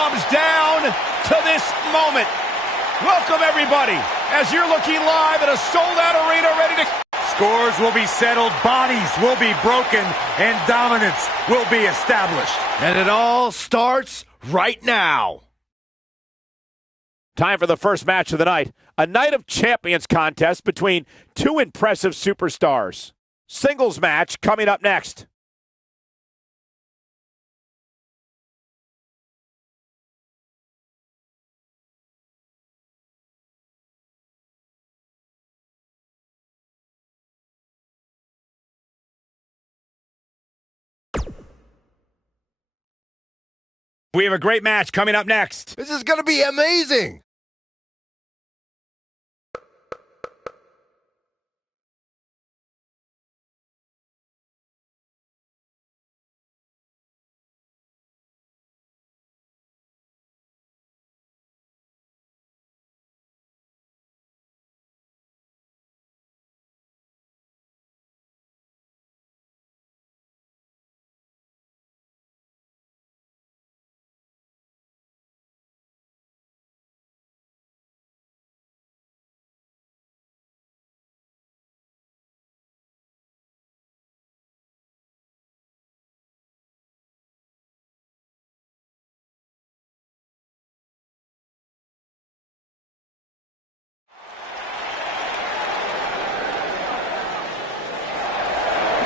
comes down to this moment. Welcome, everybody, as you're looking live at a sold-out arena ready to... Scores will be settled, bodies will be broken, and dominance will be established. And it all starts right now. Time for the first match of the night. A Night of Champions contest between two impressive superstars. Singles match coming up next. We have a great match coming up next. This is going to be amazing.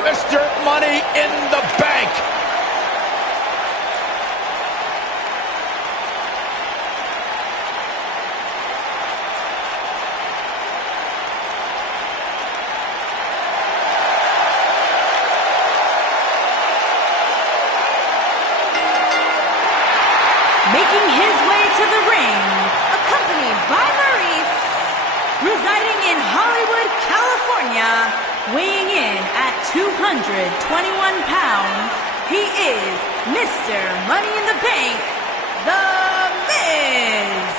Mr. Money in the Bank. Making his way to the ring, accompanied by Maurice, residing in Hollywood, California, weighing in at 221 pounds, he is Mr. Money in the Bank, The Miz.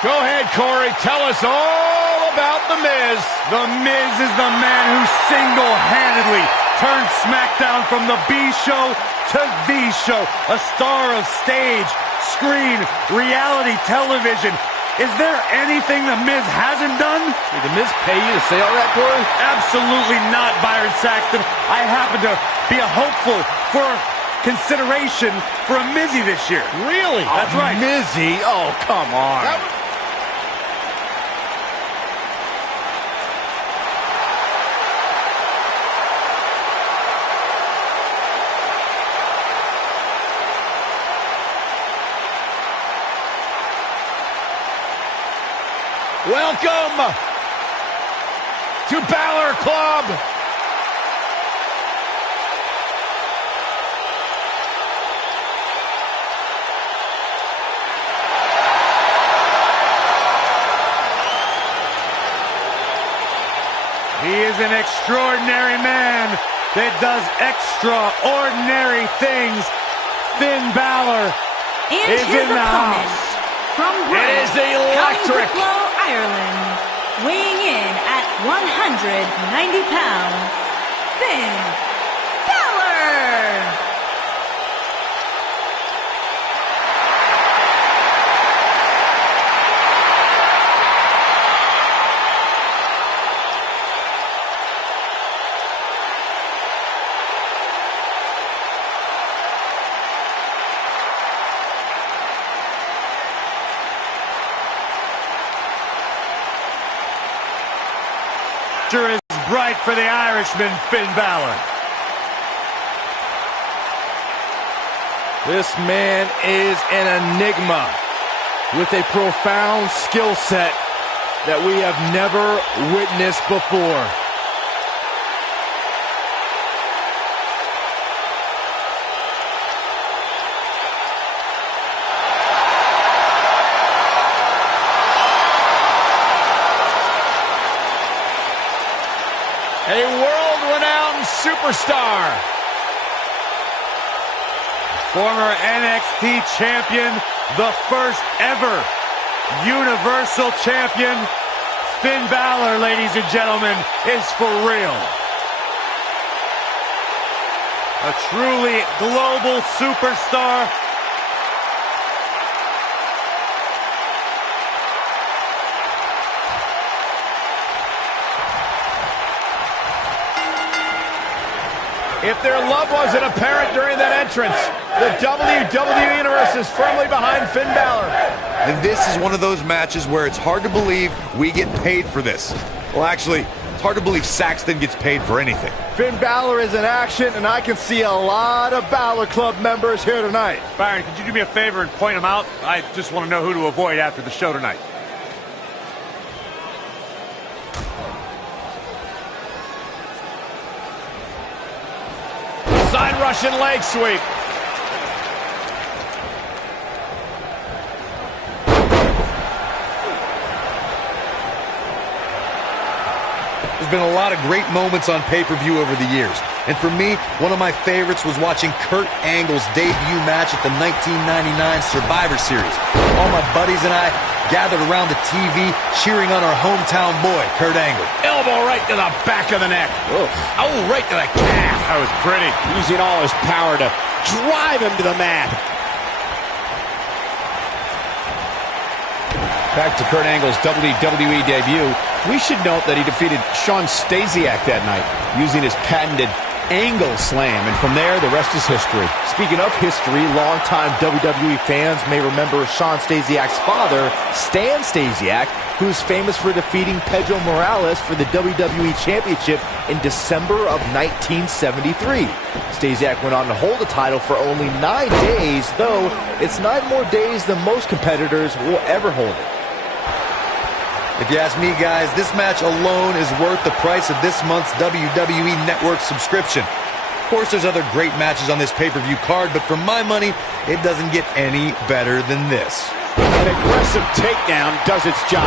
Go ahead, Corey. Tell us all about The Miz. The Miz is the man who single-handedly turned SmackDown from the B show to the show. A star of stage, screen, reality television. Is there anything The Miz hasn't done? Did The Miz pay you to say all that, Corey? Absolutely not, Byron Saxton. I happen to be a hopeful for consideration for a Mizzy this year. Really? That's right. Mizzy? Oh, come on. Welcome to Balor Club. He is an extraordinary man that does extraordinary things. Finn Balor And is his in the opponent, house. from It is electric. Wicklow, Ireland, weighing in at 190 pounds, Finn Balor. Is bright for the Irishman, Finn Balor. This man is an enigma with a profound skill set that we have never witnessed before. A world-renowned superstar Former NXT champion, the first ever Universal champion, Finn Balor, ladies and gentlemen, is for real. A truly global superstar. If their love wasn't apparent during that entrance, the WWE Universe is firmly behind Finn Balor. And this is one of those matches where it's hard to believe we get paid for this. Well, actually, it's hard to believe Saxton gets paid for anything. Finn Balor is in action, and I can see a lot of Balor Club members here tonight. Byron, could you do me a favor and point them out? I just want to know who to avoid after the show tonight. Side Russian leg sweep. There's been a lot of great moments on pay-per-view over the years. And for me, one of my favorites was watching Kurt Angle's debut match at the 1999 Survivor Series. All my buddies and I gathered around the TV cheering on our hometown boy, Kurt Angle. Elbow right to the back of the neck. Oof. Oh, right to the calf. That was pretty. Using all his power to drive him to the mat. Back to Kurt Angle's WWE debut. We should note that he defeated Shawn Stasiak that night using his patented Angle Slam, and from there, the rest is history. Speaking of history, longtime WWE fans may remember Shawn Stasiak's father, Stan Stasiak, who's famous for defeating Pedro Morales for the WWE Championship in December of 1973. Stasiak went on to hold the title for only 9 days, though it's 9 more days than most competitors will ever hold it. If you ask me, guys, this match alone is worth the price of this month's WWE Network subscription. Of course, there's other great matches on this pay-per-view card, but for my money, it doesn't get any better than this. An aggressive takedown does its job.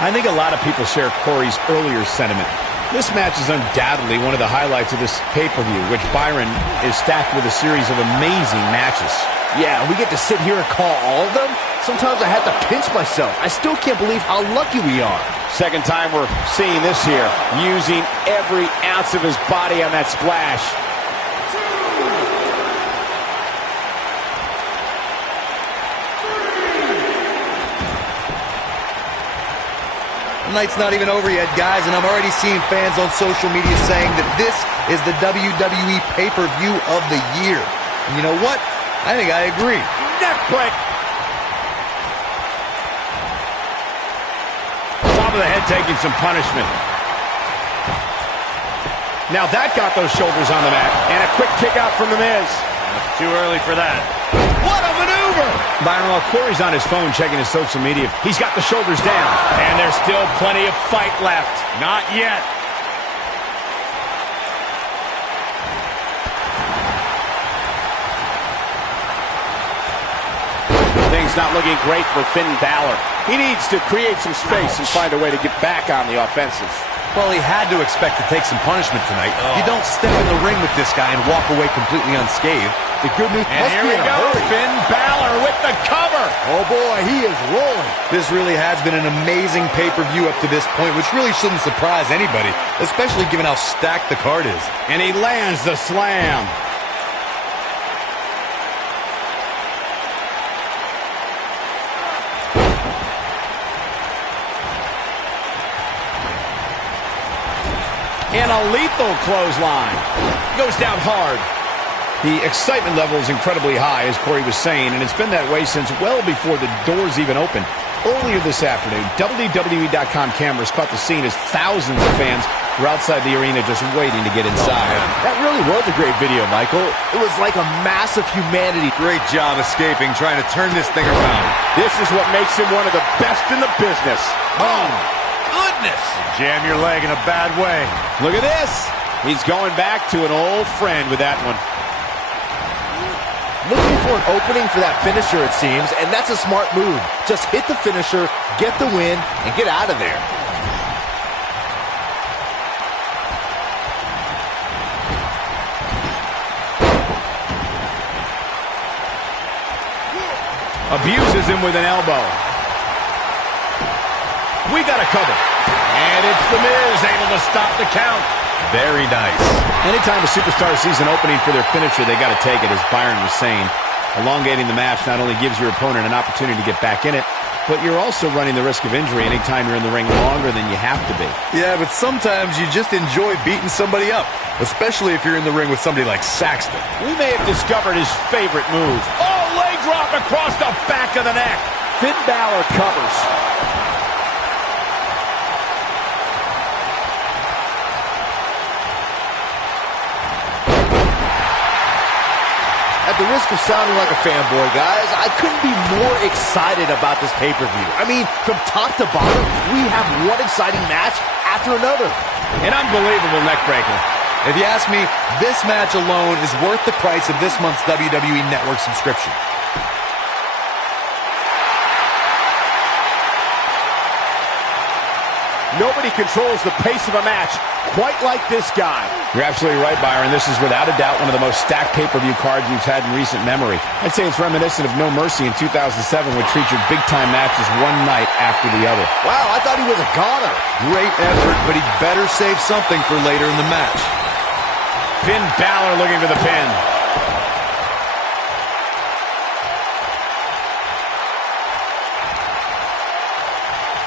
I think a lot of people share Corey's earlier sentiment. This match is undoubtedly one of the highlights of this pay-per-view, which Byron is stacked with a series of amazing matches. Yeah, we get to sit here and call all of them. Sometimes I have to pinch myself. I still can't believe how lucky we are. Second time we're seeing this here, using every ounce of his body on that splash. The night's not even over yet, guys, and I'm already seeing fans on social media saying that this is the WWE pay-per-view of the year. And you know what? I think I agree. Neck break. Top of the head taking some punishment. Now that got those shoulders on the mat. And a quick kick out from The Miz. That's too early for that. What a maneuver! Byron, while Corey's on his phone checking his social media, he's got the shoulders down. And there's still plenty of fight left. Not yet. Things not looking great for Finn Balor. He needs to create some space and find a way to get back on the offensive. Well, he had to expect to take some punishment tonight. You don't step in the ring with this guy and walk away completely unscathed. The good news And here we go, Finn Balor with the cover. Oh boy, he is rolling. This really has been an amazing pay-per-view up to this point, which really shouldn't surprise anybody, especially given how stacked the card is. And he lands the slam. And a lethal clothesline. Goes down hard. The excitement level is incredibly high, as Corey was saying, and it's been that way since well before the doors even opened. Earlier this afternoon, WWE.com cameras caught the scene as thousands of fans were outside the arena just waiting to get inside. That really was a great video, Michael. It was like a mass of humanity. Great job escaping, trying to turn this thing around. This is what makes him one of the best in the business. Oh, goodness! Jam your leg in a bad way. Look at this. He's going back to an old friend with that one. Looking for an opening for that finisher, it seems, and that's a smart move. Just hit the finisher, get the win, and get out of there. Abuses him with an elbow. We got a cover. And it's The Miz able to stop the count. Very nice. Anytime a superstar sees an opening for their finisher, they got to take it, as Byron was saying. Elongating the match not only gives your opponent an opportunity to get back in it, but you're also running the risk of injury anytime you're in the ring longer than you have to be. Yeah, but sometimes you just enjoy beating somebody up, especially if you're in the ring with somebody like Saxton. We may have discovered his favorite move. Oh, leg drop across the back of the neck. Finn Balor covers. At the risk of sounding like a fanboy, guys, I couldn't be more excited about this pay-per-view. I mean, from top to bottom, we have one exciting match after another. An unbelievable neck breaker. If you ask me, this match alone is worth the price of this month's WWE Network subscription. Nobody controls the pace of a match quite like this guy. You're absolutely right, Byron. This is without a doubt one of the most stacked pay-per-view cards we've had in recent memory. I'd say it's reminiscent of No Mercy in 2007, which featured big-time matches one night after the other. Wow, I thought he was a goner. Great effort, but he'd better save something for later in the match. Finn Balor looking for the pin.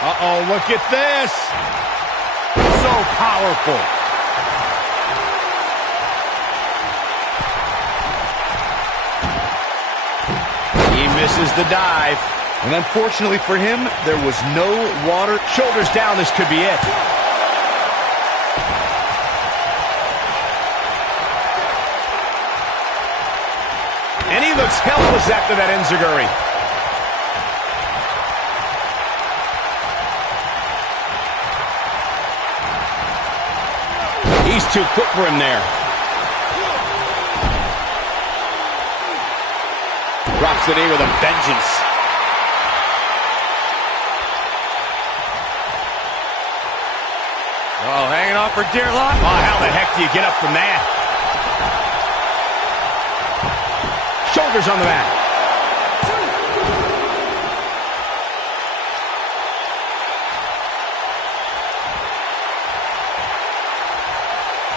Uh-oh, look at this. So powerful. He misses the dive. And unfortunately for him, there was no water. Shoulders down, this could be it. And he looks helpless after that enziguri. He's too quick for him there. Drops the knee with a vengeance. Oh, hanging on for dear life. Oh, how the heck do you get up from that? Shoulders on the mat.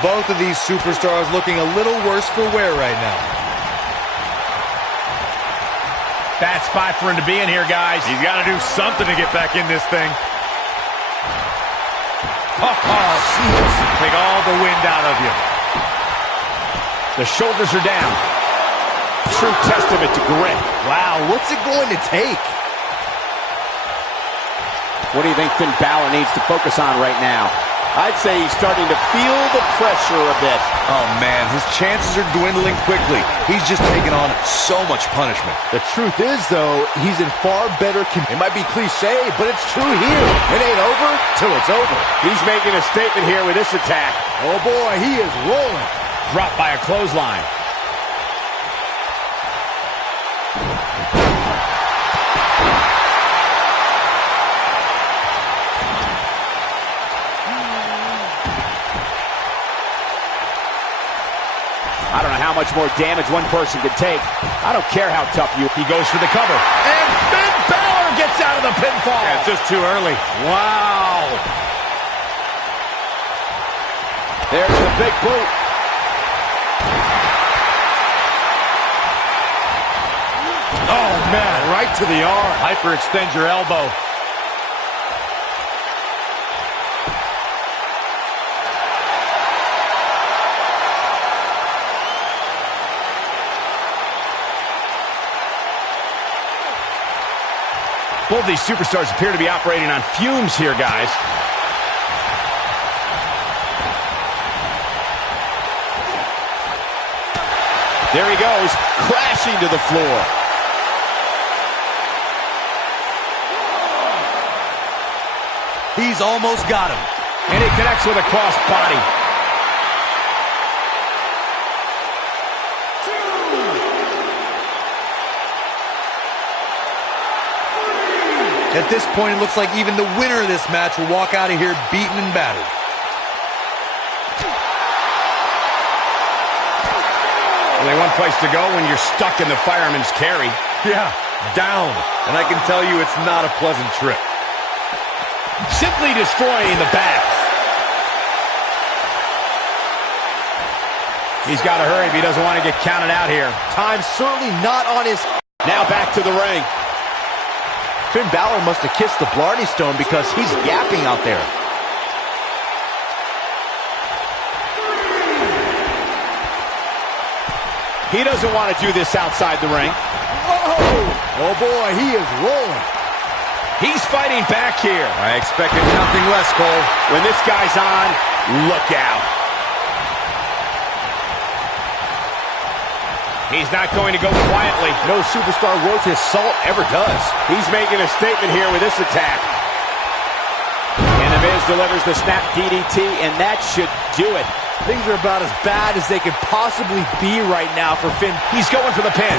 Both of these superstars looking a little worse for wear right now. Bad spot for him to be in here, guys. He's got to do something to get back in this thing. Oh, jeez. Take all the wind out of you. The shoulders are down. True testament to grit. Wow, what's it going to take? What do you think Finn Balor needs to focus on right now? I'd say he's starting to feel the pressure a bit. Oh, man, his chances are dwindling quickly. He's just taking on so much punishment. The truth is, though, he's in far better condition. It might be cliche, but it's true here. It ain't over till it's over. He's making a statement here with this attack. Oh, boy, he is rolling. Dropped by a clothesline. I don't know how much more damage one person could take. I don't care how tough you... He goes for the cover. And Finn Balor gets out of the pinfall. Yeah, it's just too early. Wow. There's the big boot. Oh, man, right to the arm. Hyperextend your elbow. Both these superstars appear to be operating on fumes here, guys. There he goes, crashing to the floor. He's almost got him. And he connects with a cross body. At this point, it looks like even the winner of this match will walk out of here beaten and battered. Only one place to go when you're stuck in the fireman's carry. Yeah, down. And I can tell you it's not a pleasant trip. Simply destroying the back. He's got to hurry if he doesn't want to get counted out here. Time certainly not on his... Now back to the ring. Finn Balor must have kissed the Blarney Stone because he's yapping out there. He doesn't want to do this outside the ring. Whoa! Oh boy, he is rolling. He's fighting back here. I expected nothing less, Cole. When this guy's on, look out. He's not going to go quietly. No superstar worth his salt ever does. He's making a statement here with this attack. And The Miz delivers the snap DDT, and that should do it. Things are about as bad as they could possibly be right now for Finn. He's going for the pin.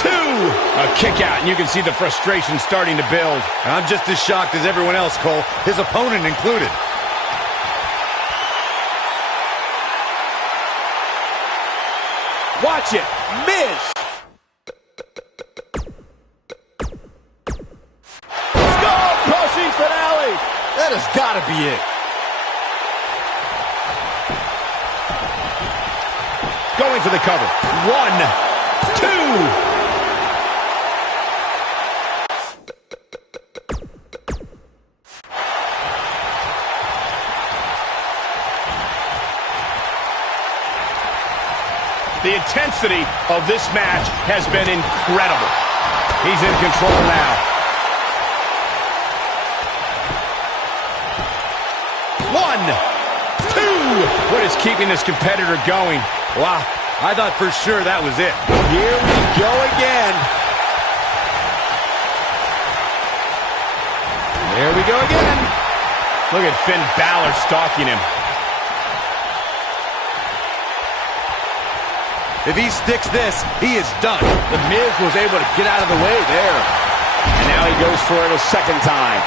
2. A kick out, and you can see the frustration starting to build. I'm just as shocked as everyone else, Cole, his opponent included. Watch it, Miz. Skull-crushing finale. That has got to be it. Going for the cover. 1, 2. The intensity of this match has been incredible. He's in control now. 1, 2. What is keeping this competitor going? Wow, I thought for sure that was it. Here we go again. There we go again. Look at Finn Balor stalking him. If he sticks this, he is done. The Miz was able to get out of the way there. And now he goes for it a second time.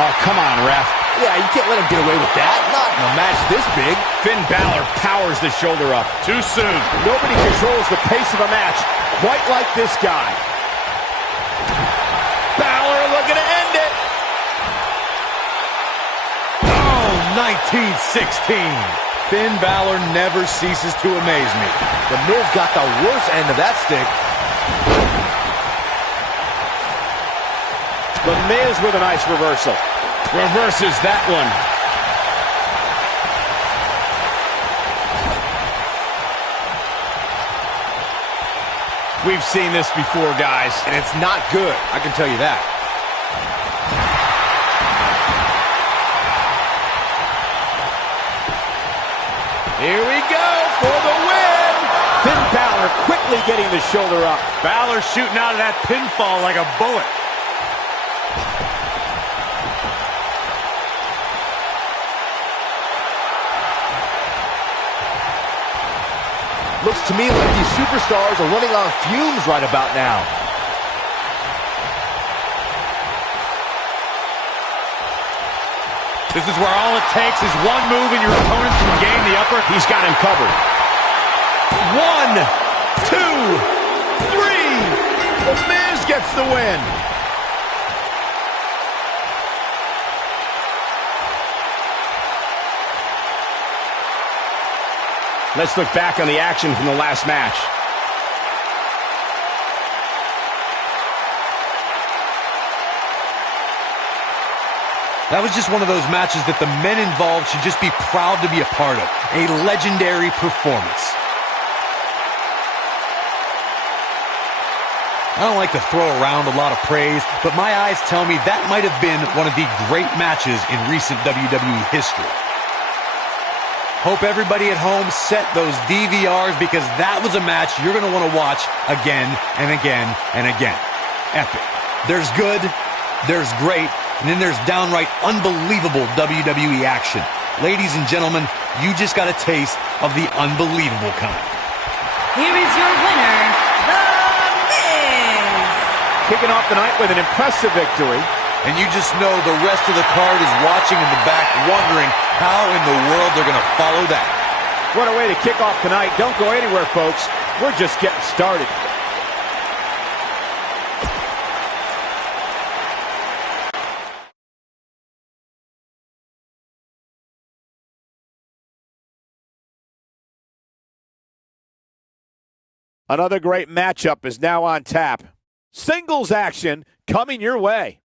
Oh, come on, ref. Yeah, you can't let him get away with that. Not in a match this big. Finn Balor powers the shoulder up. Too soon. Nobody controls the pace of a match quite like this guy. Balor looking to end it. Oh, 1916. Finn Balor never ceases to amaze me. The Miz got the worst end of that stick. The Miz with a nice reversal. Reverses that one. We've seen this before, guys. And it's not good, I can tell you that. Here we go for the win. Finn Balor quickly getting the shoulder up. Balor shooting out of that pinfall like a bullet. Looks to me like these superstars are running on fumes right about now. This is where all it takes is one move and your opponent can gain the upper. He's got him covered. 1, 2, 3. The Miz gets the win. Let's look back on the action from the last match. That was just one of those matches that the men involved should just be proud to be a part of. A legendary performance. I don't like to throw around a lot of praise, but my eyes tell me that might have been one of the great matches in recent WWE history. Hope everybody at home set those DVRs because that was a match you're going to want to watch again and again and again. Epic. There's good, there's great, and then there's downright unbelievable WWE action. Ladies and gentlemen, you just got a taste of the unbelievable kind. Here is your winner, The Miz. kicking off the night with an impressive victory. And you just know the rest of the card is watching in the back, wondering how in the world they're going to follow that. What a way to kick off tonight. Don't go anywhere, folks. We're just getting started. Another great matchup is now on tap. Singles action coming your way.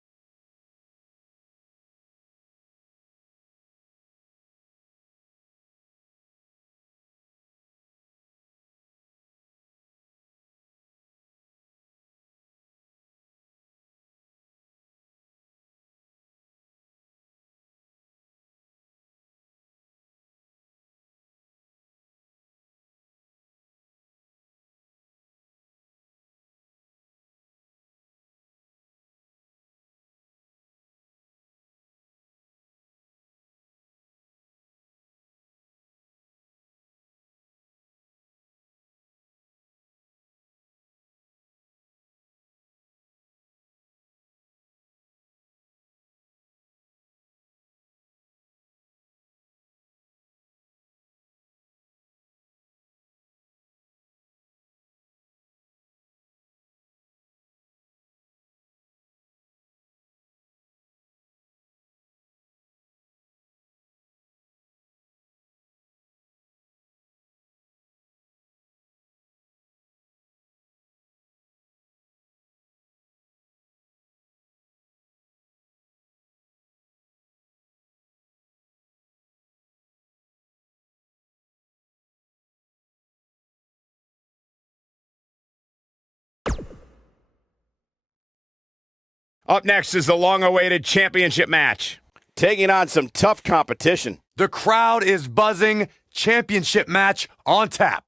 Up next is the long-awaited championship match. Taking on some tough competition. The crowd is buzzing. Championship match on tap.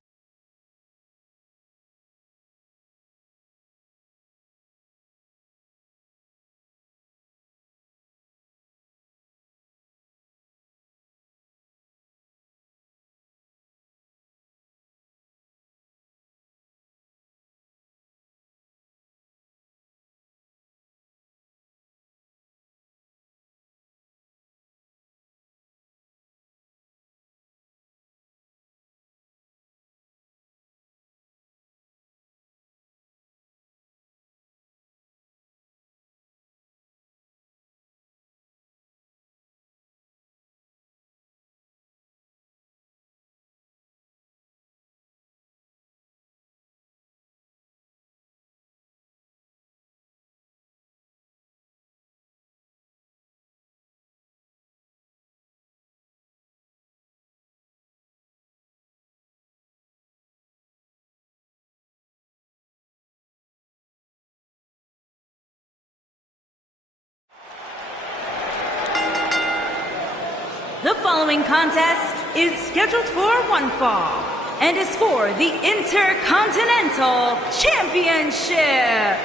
The following contest is scheduled for one fall and is for the Intercontinental Championship.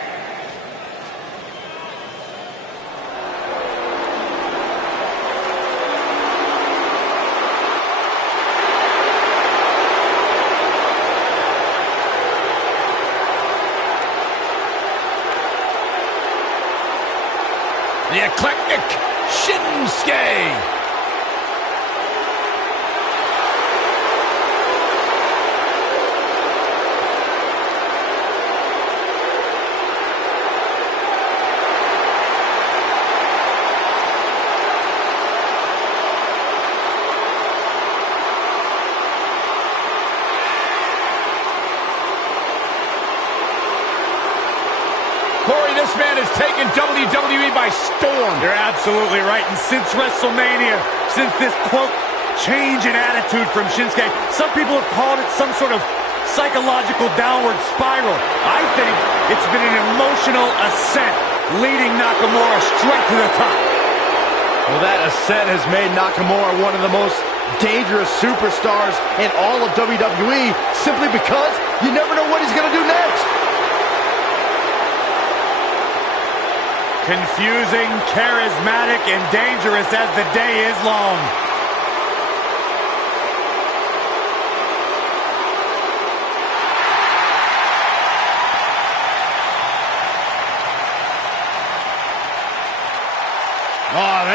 The eclectic Shinsuke. Corey, this man has taken WWE by storm. You're absolutely right. And since WrestleMania, since this, quote, change in attitude from Shinsuke, some people have called it some sort of psychological downward spiral. I think it's been an emotional ascent, leading Nakamura straight to the top. Well, that ascent has made Nakamura one of the most dangerous superstars in all of WWE, simply because you never know what he's going to do next. Confusing, charismatic, and dangerous as the day is long.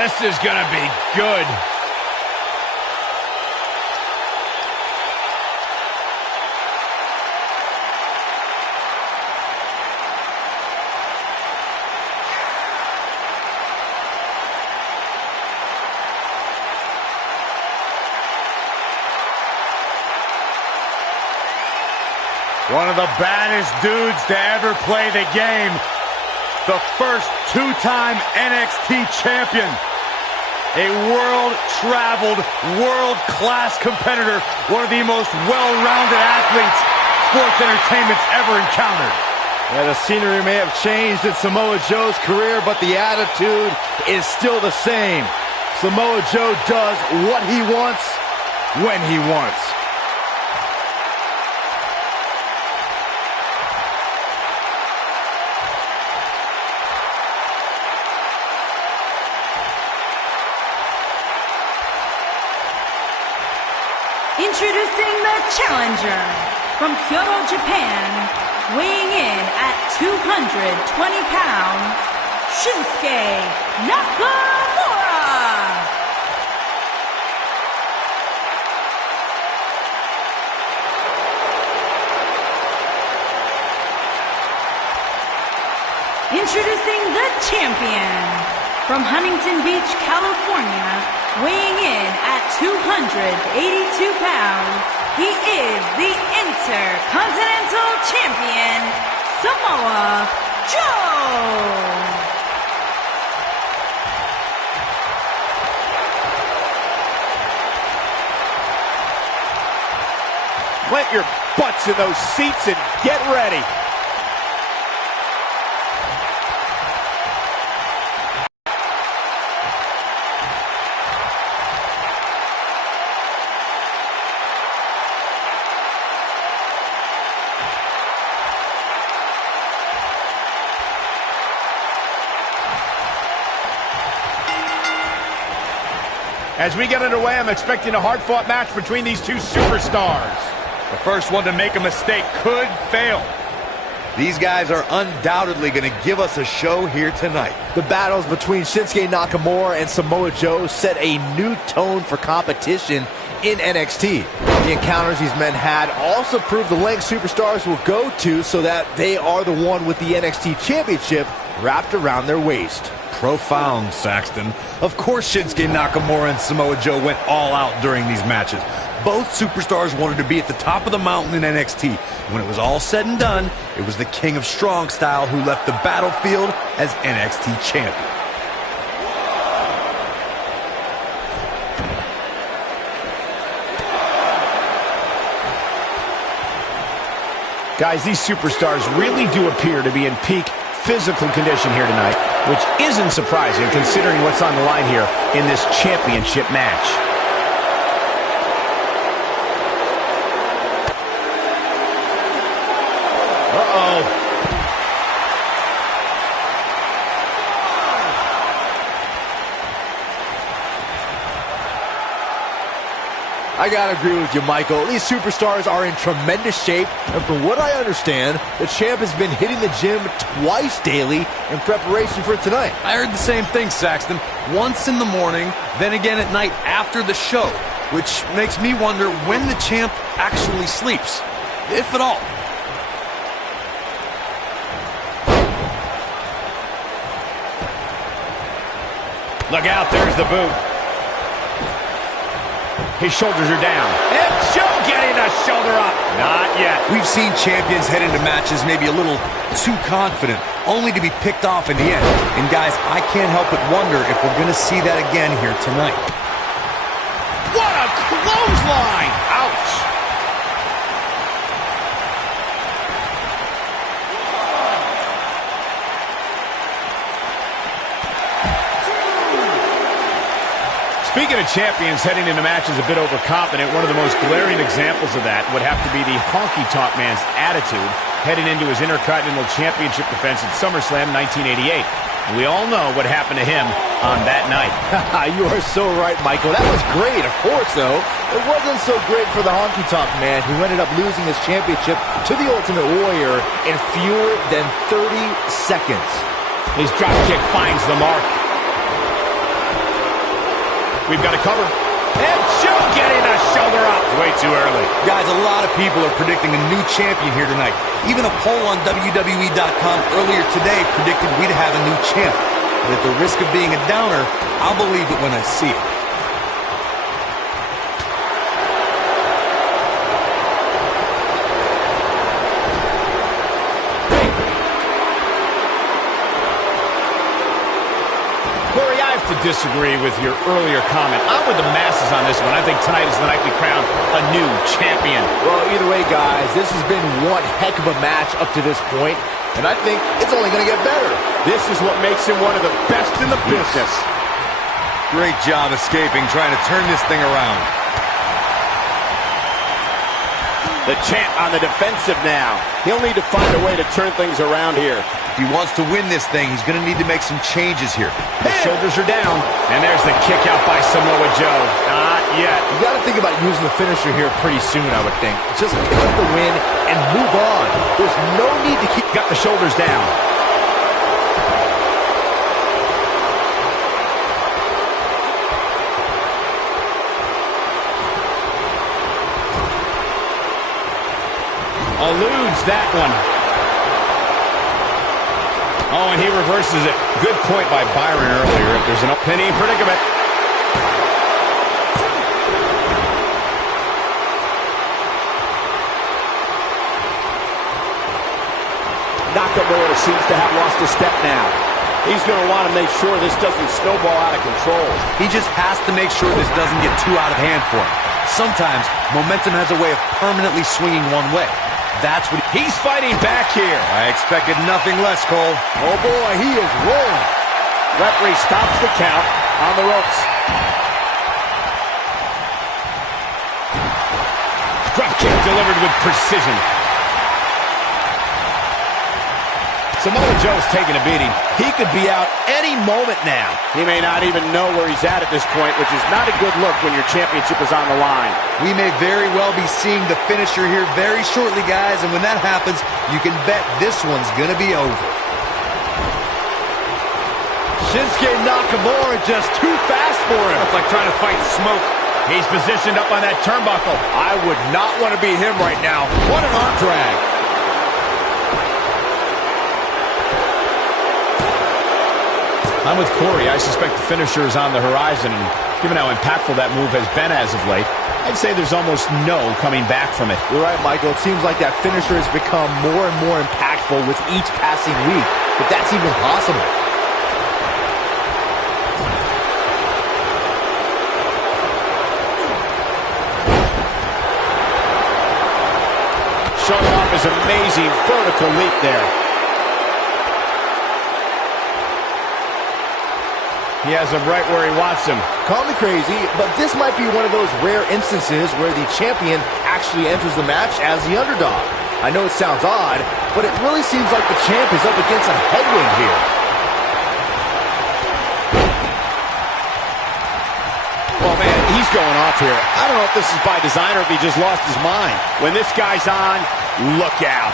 This is going to be good. One of the baddest dudes to ever play the game. The first two-time NXT champion. A world-traveled, world-class competitor. One of the most well-rounded athletes sports entertainment's ever encountered. Yeah, the scenery may have changed in Samoa Joe's career, but the attitude is still the same. Samoa Joe does what he wants, when he wants. Introducing the challenger from Kyoto, Japan, weighing in at 220 pounds, Shinsuke Nakamura. Introducing the champion from Huntington Beach, California, weighing in at 282 pounds, he is the Intercontinental Champion, Samoa Joe. Plant your butts in those seats and get ready. As we get underway, I'm expecting a hard-fought match between these two superstars. The first one to make a mistake could fail. These guys are undoubtedly going to give us a show here tonight. The battles between Shinsuke Nakamura and Samoa Joe set a new tone for competition in NXT. The encounters these men had also proved the length superstars will go to so that they are the one with the NXT Championship wrapped around their waist. Profound, Saxton. Of course Shinsuke Nakamura and Samoa Joe went all out during these matches. Both superstars wanted to be at the top of the mountain in NXT. When it was all said and done, it was the King of Strong Style who left the battlefield as NXT champion. Guys, these superstars really do appear to be in peak physical condition here tonight, which isn't surprising considering what's on the line here in this championship match. Uh-oh. I gotta agree with you, Michael. These superstars are in tremendous shape, and from what I understand, the champ has been hitting the gym twice daily in preparation for tonight. I heard the same thing, Saxton. Once in the morning, then again at night after the show, which makes me wonder when the champ actually sleeps, if at all. Look out, there's the boot. His shoulders are down. And Joe getting the shoulder up. Not yet. We've seen champions head into matches maybe a little too confident, only to be picked off in the end. And guys, I can't help but wonder if we're going to see that again here tonight. What a clothesline! Ouch! Speaking of champions heading into matches a bit overconfident, one of the most glaring examples of that would have to be the honky-tonk man's attitude heading into his Intercontinental Championship defense at SummerSlam 1988. And we all know what happened to him on that night. You are so right, Michael. That was great, of course, though. It wasn't so great for the honky-tonk man, who ended up losing his championship to the Ultimate Warrior in fewer than 30 seconds. His drop kick finds the mark. We've got to cover. And Joe getting a shoulder up. Way too early. Guys, a lot of people are predicting a new champion here tonight. Even a poll on WWE.com earlier today predicted we'd have a new champ. But at the risk of being a downer, I'll believe it when I see it. Disagree with your earlier comment. I'm with the masses on this one. I think tonight is the night we crown a new champion. Well, either way, guys, this has been one heck of a match up to this point, and I think it's only going to get better. This is what makes him one of the best in the business. Great job escaping, trying to turn this thing around. The champ on the defensive now. He'll need to find a way to turn things around here. If he wants to win this thing, he's going to need to make some changes here. The shoulders are down. And there's the kick out by Samoa Joe. Not yet. You got to think about using the finisher here pretty soon, I would think. Just pick up the win and move on. There's no need to keep... Got the shoulders down. Eludes that one. Oh, and he reverses it. Good point by Byron earlier. If there's an penny predicament. Nakamura seems to have lost a step now. He's going to want to make sure this doesn't snowball out of control. He just has to make sure this doesn't get too out of hand for him. Sometimes, momentum has a way of permanently swinging one way. That's what he's fighting back here. I expected nothing less, Cole. Oh, boy, he is rolling. Referee stops the count on the ropes. Drop kick delivered with precision. Samoa Joe's taking a beating. He could be out any moment now. He may not even know where he's at this point, which is not a good look when your championship is on the line. We may very well be seeing the finisher here very shortly, guys, and when that happens, you can bet this one's gonna be over. Shinsuke Nakamura just too fast for him. It's like trying to fight smoke. He's positioned up on that turnbuckle. I would not want to be him right now. What an arm drag. I'm with Corey. I suspect the finisher is on the horizon, and given how impactful that move has been as of late, I'd say there's almost no coming back from it. You're right, Michael. It seems like that finisher has become more and more impactful with each passing week, if that's even possible. Showing off his amazing vertical leap there. He has him right where he wants him. Call me crazy, but this might be one of those rare instances where the champion actually enters the match as the underdog. I know it sounds odd, but it really seems like the champ is up against a headwind here. Oh, man, he's going off here. I don't know if this is by design or if he just lost his mind. When this guy's on, look out.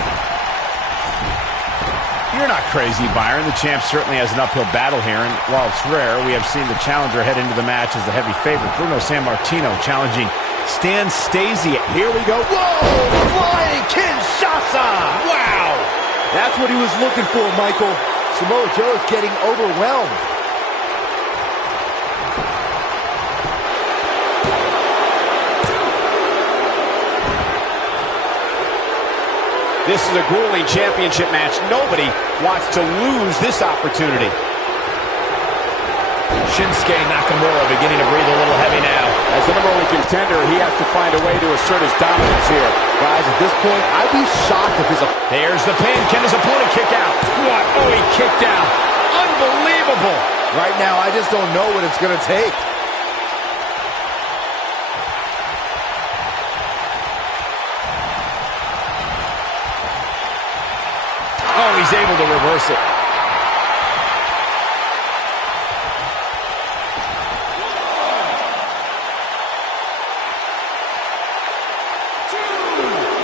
You're not crazy, Byron. The champ certainly has an uphill battle here, and while it's rare, we have seen the challenger head into the match as the heavy favorite. Bruno Sammartino challenging Stan Stasiak. Here we go. Whoa! Flying Kinshasa! Wow! That's what he was looking for, Michael. Samoa Joe's getting overwhelmed. This is a grueling championship match. Nobody wants to lose this opportunity. Shinsuke Nakamura beginning to breathe a little heavy now. As the number one contender, he has to find a way to assert his dominance here. Guys, at this point, I'd be shocked if his... There's the pin. Can his opponent kick out? What? Oh, he kicked out. Unbelievable. Right now, I just don't know what it's going to take. Oh, he's able to reverse it.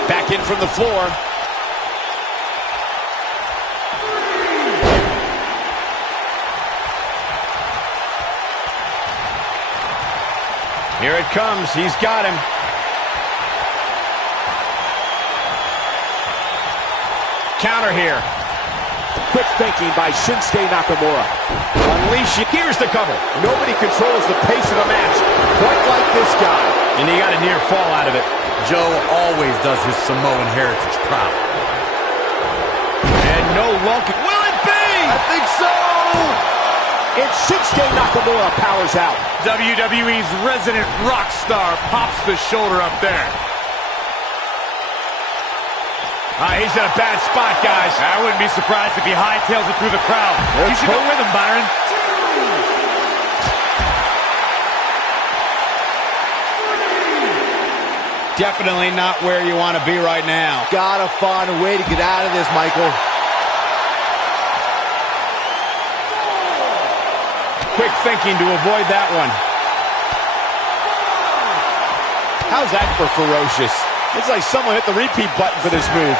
Back in from the floor. Here it comes. He's got him. Counter here. Quick thinking by Shinsuke Nakamura. Unleash it. Here's the cover. Nobody controls the pace of a match quite like this guy. And he got a near fall out of it. Joe always does his Samoan heritage proud. And no welcome. Will it be? I think so! And Shinsuke Nakamura powers out. WWE's resident rock star pops the shoulder up there. He's in a bad spot, guys. I wouldn't be surprised if he hightails it through the crowd. You should go with him, Byron. Definitely not where you want to be right now. Gotta find a way to get out of this, Michael. Quick thinking to avoid that one. How's that for ferocious? It's like someone hit the repeat button for this move.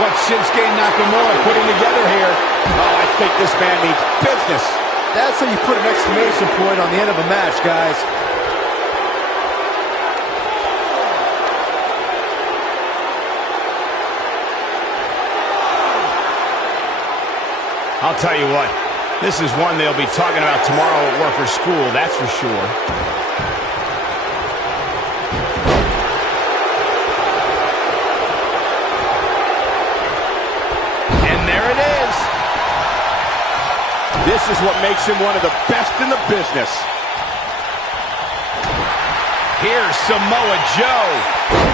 What's Shinsuke Nakamura putting together here? Oh, I think this man needs business. That's how you put an exclamation point on the end of a match, guys. I'll tell you what, this is one they'll be talking about tomorrow at work or school, that's for sure. And there it is. This is what makes him one of the best in the business. Here's Samoa Joe.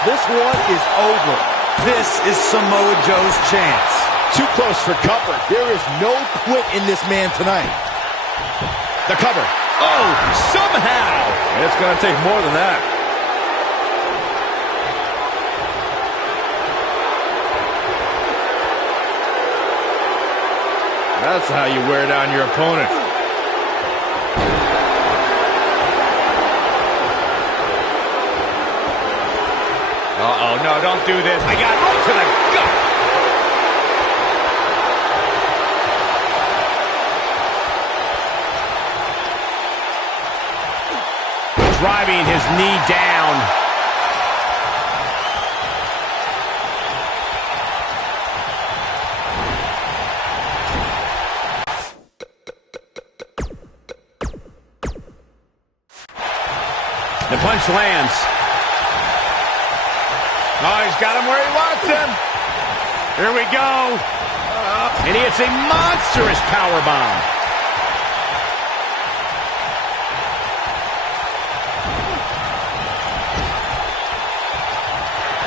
This one is over. This is Samoa Joe's chance. Too close for comfort. There is no quit in this man tonight. The cover. Oh, somehow. It's going to take more than that. That's how you wear down your opponent. Uh-oh, no, don't do this. I got right to the gut. Driving his knee down. The punch lands. Oh, he's got him where he wants him. Here we go. And he hits a monstrous powerbomb.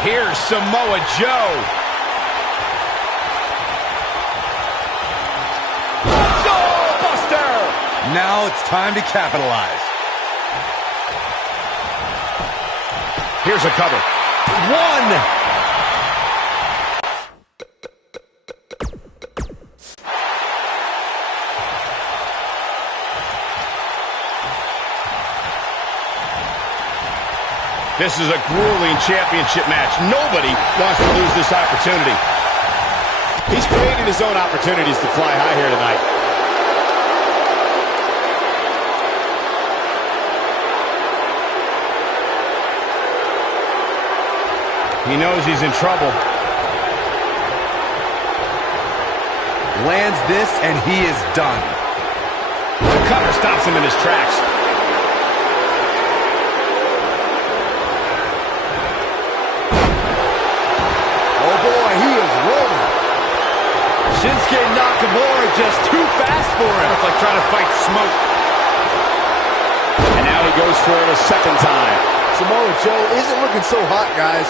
Here's Samoa Joe. Buster! Now it's time to capitalize. Here's a cover. One! This is a grueling championship match. Nobody wants to lose this opportunity. He's created his own opportunities to fly high here tonight. He knows he's in trouble. Lands this, and he is done. The cover stops him in his tracks. Oh boy, he is rolling. Shinsuke Nakamura just too fast for him. It's like trying to fight smoke. And now he goes for it a second time. Samoa Joe isn't looking so hot, guys.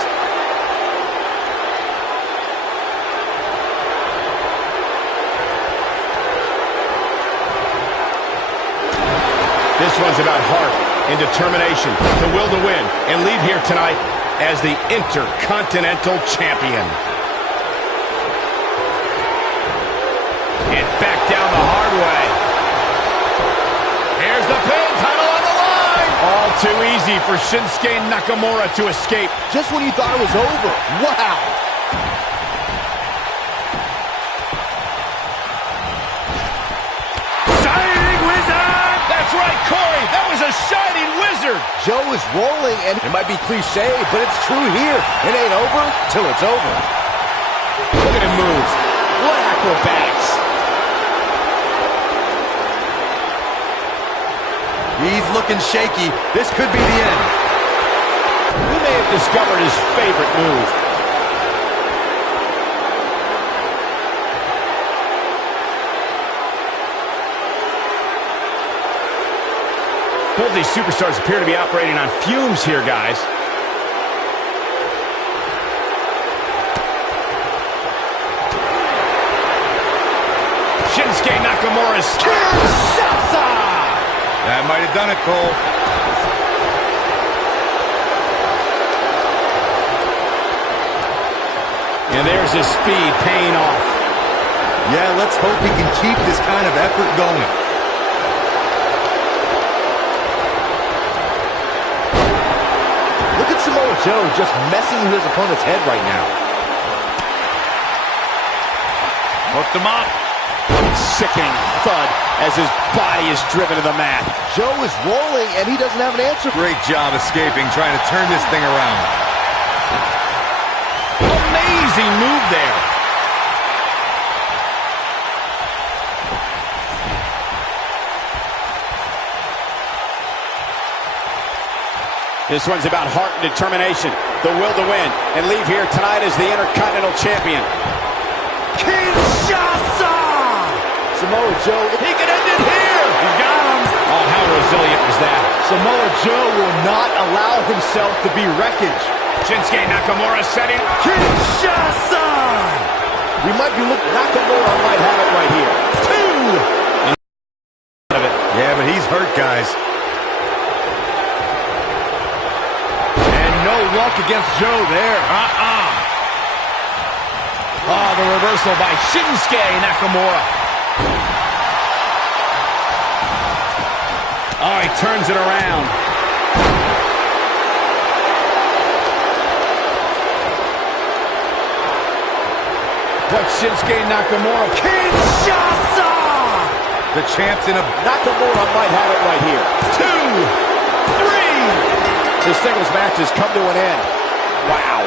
This one's about heart and determination, the will to win, and leave here tonight as the Intercontinental Champion. And back down the hard way. There's the pin, title on the line. All too easy for Shinsuke Nakamura to escape. Just when you thought it was over. Wow. Shining Wizard! That's right, Corey. That was a shining wizard. Joe is rolling, and it might be cliche, but it's true here. It ain't over till it's over. Look at him move. What acrobatics. He's looking shaky. This could be the end. He may have discovered his favorite move. Both these superstars appear to be operating on fumes here, guys. Shinsuke Nakamura's Kinshasa! That might have done it, Cole. And there's his speed paying off. Yeah, let's hope he can keep this kind of effort going. Look at Samoa Joe just messing with his opponent's head right now. Hooked him up. Sickening thud as his body is driven to the mat. Joe is rolling, and he doesn't have an answer. Great job escaping, trying to turn this thing around. Amazing move there. This one's about heart and determination, the will to win, and leave here tonight as the Intercontinental Champion. Kinshasa! Samoa Joe, he can end it here! He got him. Oh, how resilient was that? Samoa Joe will not allow himself to be wreckage. Shinsuke Nakamura setting. Kinshasa! We might be looking. Nakamura might have it right here. Two! Yeah, but he's hurt, guys. And no luck against Joe there. Oh, the reversal by Shinsuke Nakamura. Oh, he turns it around. But Shinsuke Nakamura. Kinshasa! The champ's in a... Nakamura might have it right here. 2, 3. This singles match has come to an end. Wow.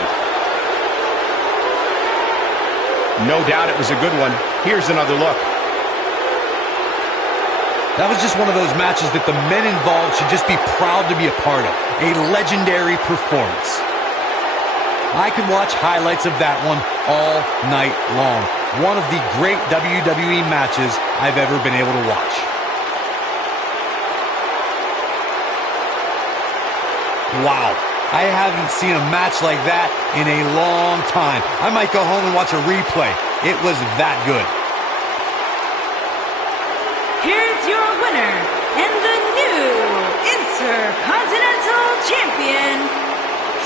No doubt it was a good one. Here's another look. That was just one of those matches that the men involved should just be proud to be a part of. A legendary performance. I could watch highlights of that one all night long. One of the great WWE matches I've ever been able to watch. Wow. I haven't seen a match like that in a long time. I might go home and watch a replay. It was that good. Here's your winner and the new Intercontinental Champion,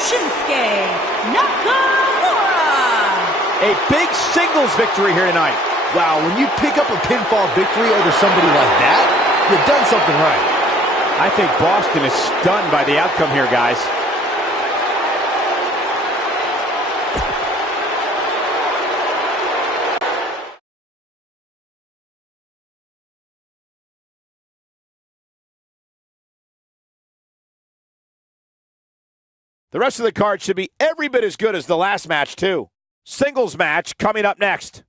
Shinsuke Nakamura. A big singles victory here tonight. Wow, when you pick up a pinfall victory over somebody like that, you've done something right. I think Boston is stunned by the outcome here, guys. The rest of the card should be every bit as good as the last match, too. Singles match coming up next.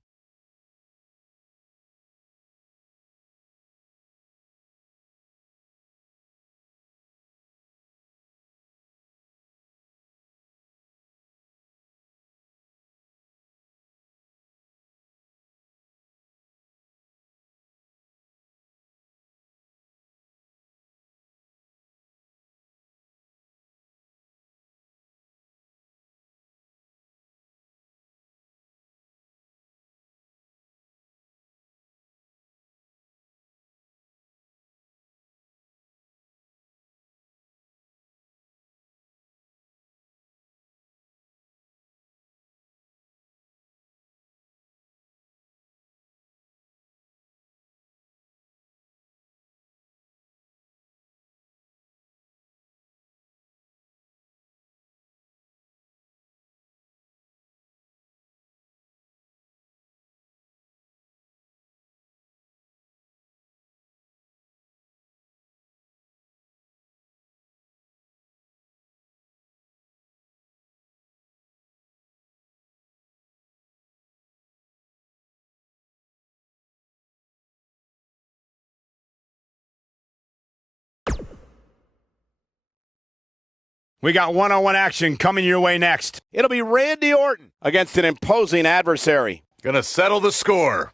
We got one-on-one action coming your way next. It'll be Randy Orton against an imposing adversary. Gonna settle the score.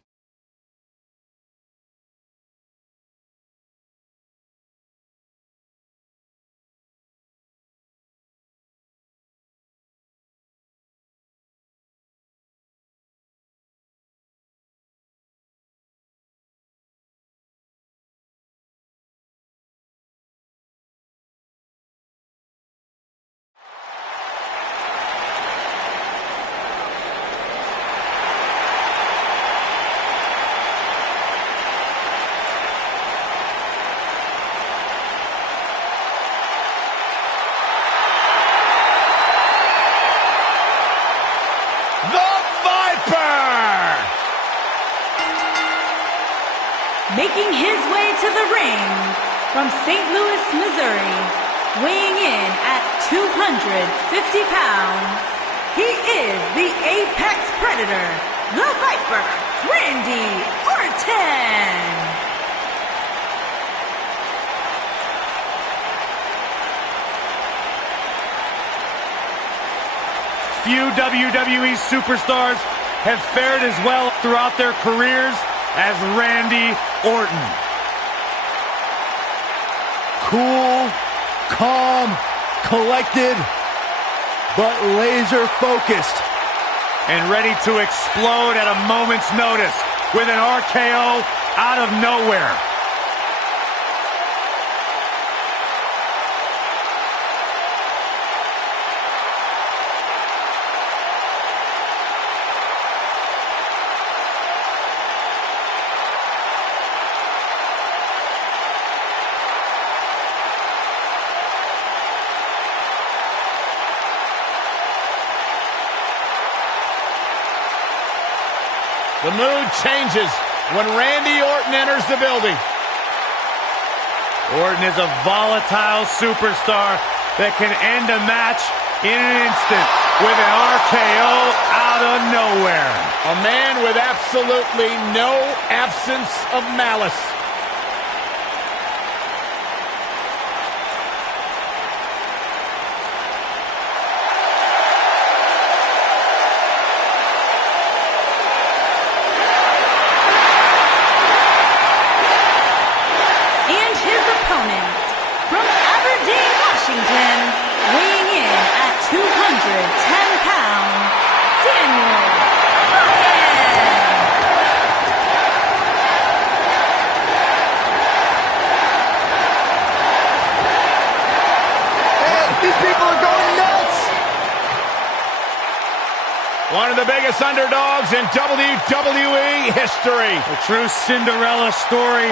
Making his way to the ring from St. Louis, Missouri, weighing in at 250 pounds, he is the Apex Predator, the Viper, Randy Orton. Few WWE superstars have fared as well throughout their careers as Randy Orton. Cool, calm, collected, but laser focused. And ready to explode at a moment's notice with an RKO out of nowhere. The mood changes when Randy Orton enters the building. Orton is a volatile superstar that can end a match in an instant with an RKO out of nowhere. A man with absolutely no absence of malice. One of the biggest underdogs in WWE history. A true Cinderella story.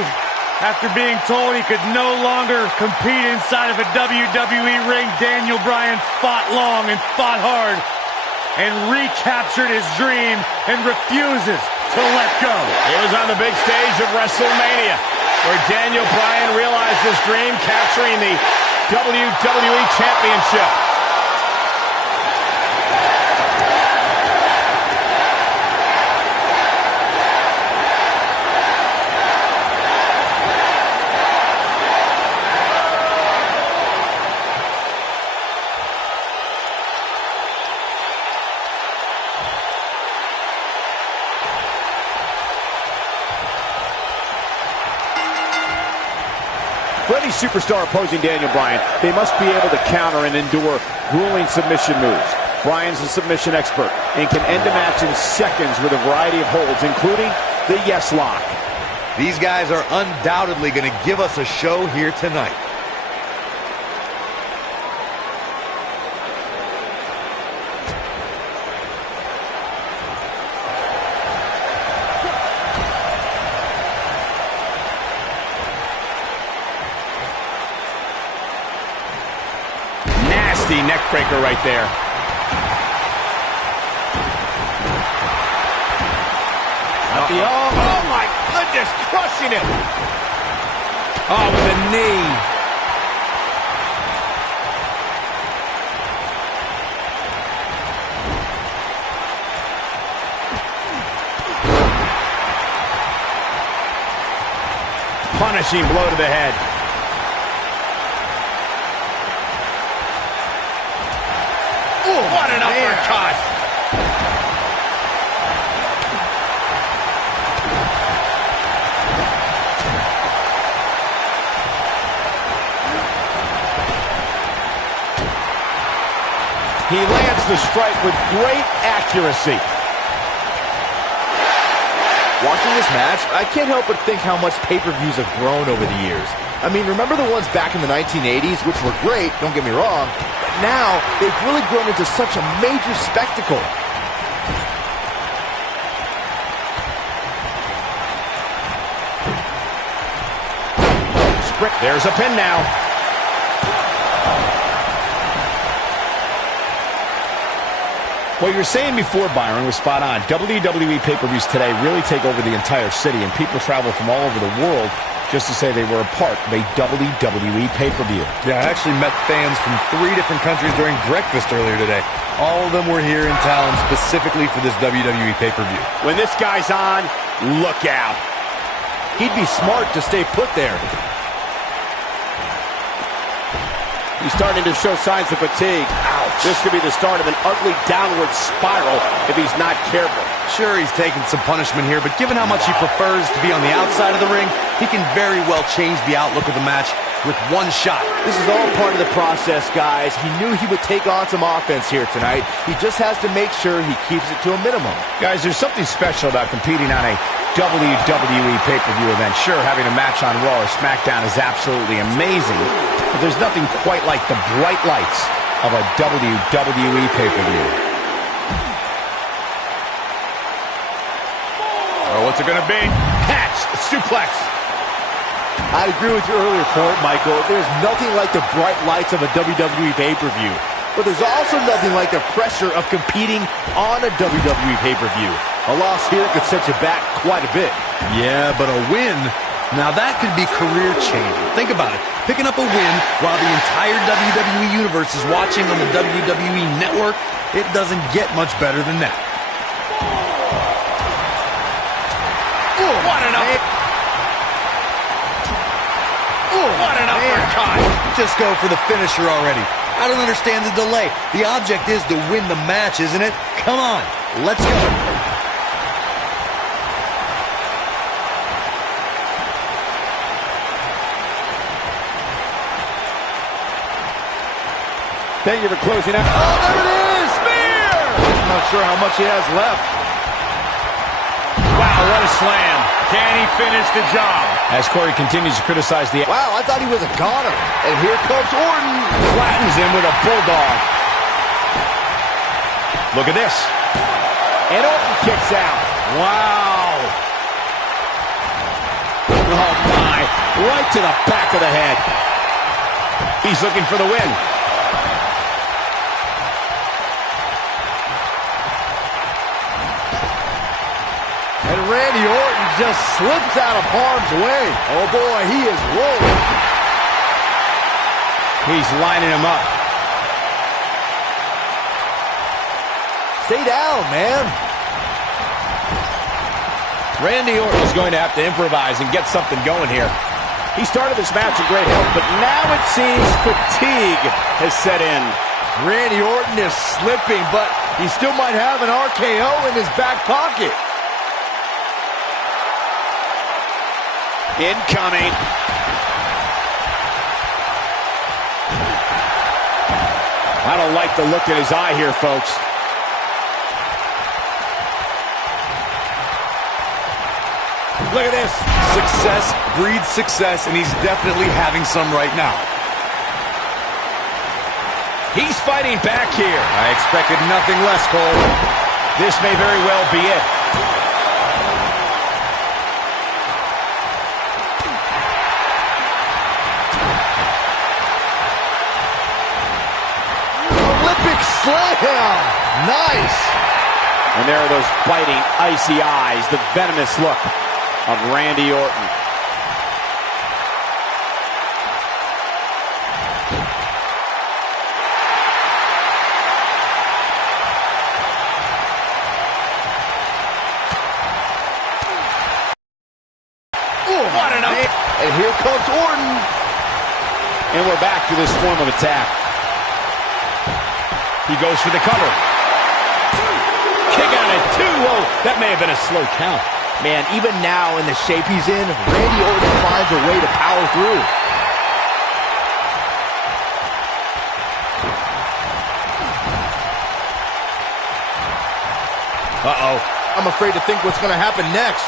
After being told he could no longer compete inside of a WWE ring, Daniel Bryan fought long and fought hard and recaptured his dream and refuses to let go. It was on the big stage of WrestleMania where Daniel Bryan realized his dream, capturing the WWE Championship. For any superstar opposing Daniel Bryan, they must be able to counter and endure grueling submission moves. Bryan's a submission expert and can end a match in seconds with a variety of holds, including the yes lock. These guys are undoubtedly going to give us a show here tonight. Nasty neck breaker right there. Oh my goodness, crushing it. Oh, with a knee. Punishing blow to the head. What an uppercut! He lands the strike with great accuracy. Watching this match, I can't help but think how much pay-per-views have grown over the years. I mean, remember the ones back in the 1980s, which were great, don't get me wrong, but now they've really grown into such a major spectacle. There's a pin now. What you were saying before, Byron, was spot on. WWE pay-per-views today really take over the entire city, and people travel from all over the world just to say they were a part of a WWE pay-per-view. Yeah, I actually met fans from 3 different countries during breakfast earlier today. All of them were here in town specifically for this WWE pay-per-view. When this guy's on, look out. He'd be smart to stay put there. He's starting to show signs of fatigue. Ouch. This could be the start of an ugly downward spiral if he's not careful. Sure, he's taking some punishment here, but given how much he prefers to be on the outside of the ring, he can very well change the outlook of the match with one shot. This is all part of the process, guys. He knew he would take on some offense here tonight. He just has to make sure he keeps it to a minimum. Guys, there's something special about competing on a WWE pay-per-view event. Sure, having a match on Raw or SmackDown is absolutely amazing, but there's nothing quite like the bright lights of a WWE pay-per-view. Oh, what's it going to be? Catch, suplex. I agree with your earlier point, Michael. There's nothing like the bright lights of a WWE pay-per-view. But there's also nothing like the pressure of competing on a WWE pay-per-view. A loss here could set you back quite a bit. Yeah, but a win, now that could be career-changing. Think about it. Picking up a win while the entire WWE Universe is watching on the WWE Network, it doesn't get much better than that. What an uppercut! What an uppercut! Just go for the finisher already. I don't understand the delay. The object is to win the match, isn't it? Come on, let's go. Thank you for closing out. Oh, there it is! Spear! I'm not sure how much he has left. Wow, what a slam. Can he finish the job? As Corey continues to criticize the... Wow, I thought he was a goner. And here comes Orton. Flattens him with a bulldog. Look at this. And Orton kicks out. Wow. Oh, my. Right to the back of the head. He's looking for the win. And Randy Orton just slips out of harm's way. Oh, boy, he is rolling. He's lining him up. Stay down, man. Randy Orton is going to have to improvise and get something going here. He started this match in great health, but now it seems fatigue has set in. Randy Orton is slipping, but he still might have an RKO in his back pocket. Incoming. I don't like the look in his eye here, folks. Look at this. Success breeds success, and he's definitely having some right now. He's fighting back here. I expected nothing less, Cole. This may very well be it. Olympic slam. Nice. And there are those biting, icy eyes, the venomous look of Randy Orton. What an up. And here comes Orton. And we're back to this form of attack. He goes for the cover. Kick out at 2. Whoa, that may have been a slow count. Man, even now in the shape he's in, Randy Orton finds a way to power through. Uh-oh. I'm afraid to think what's going to happen next.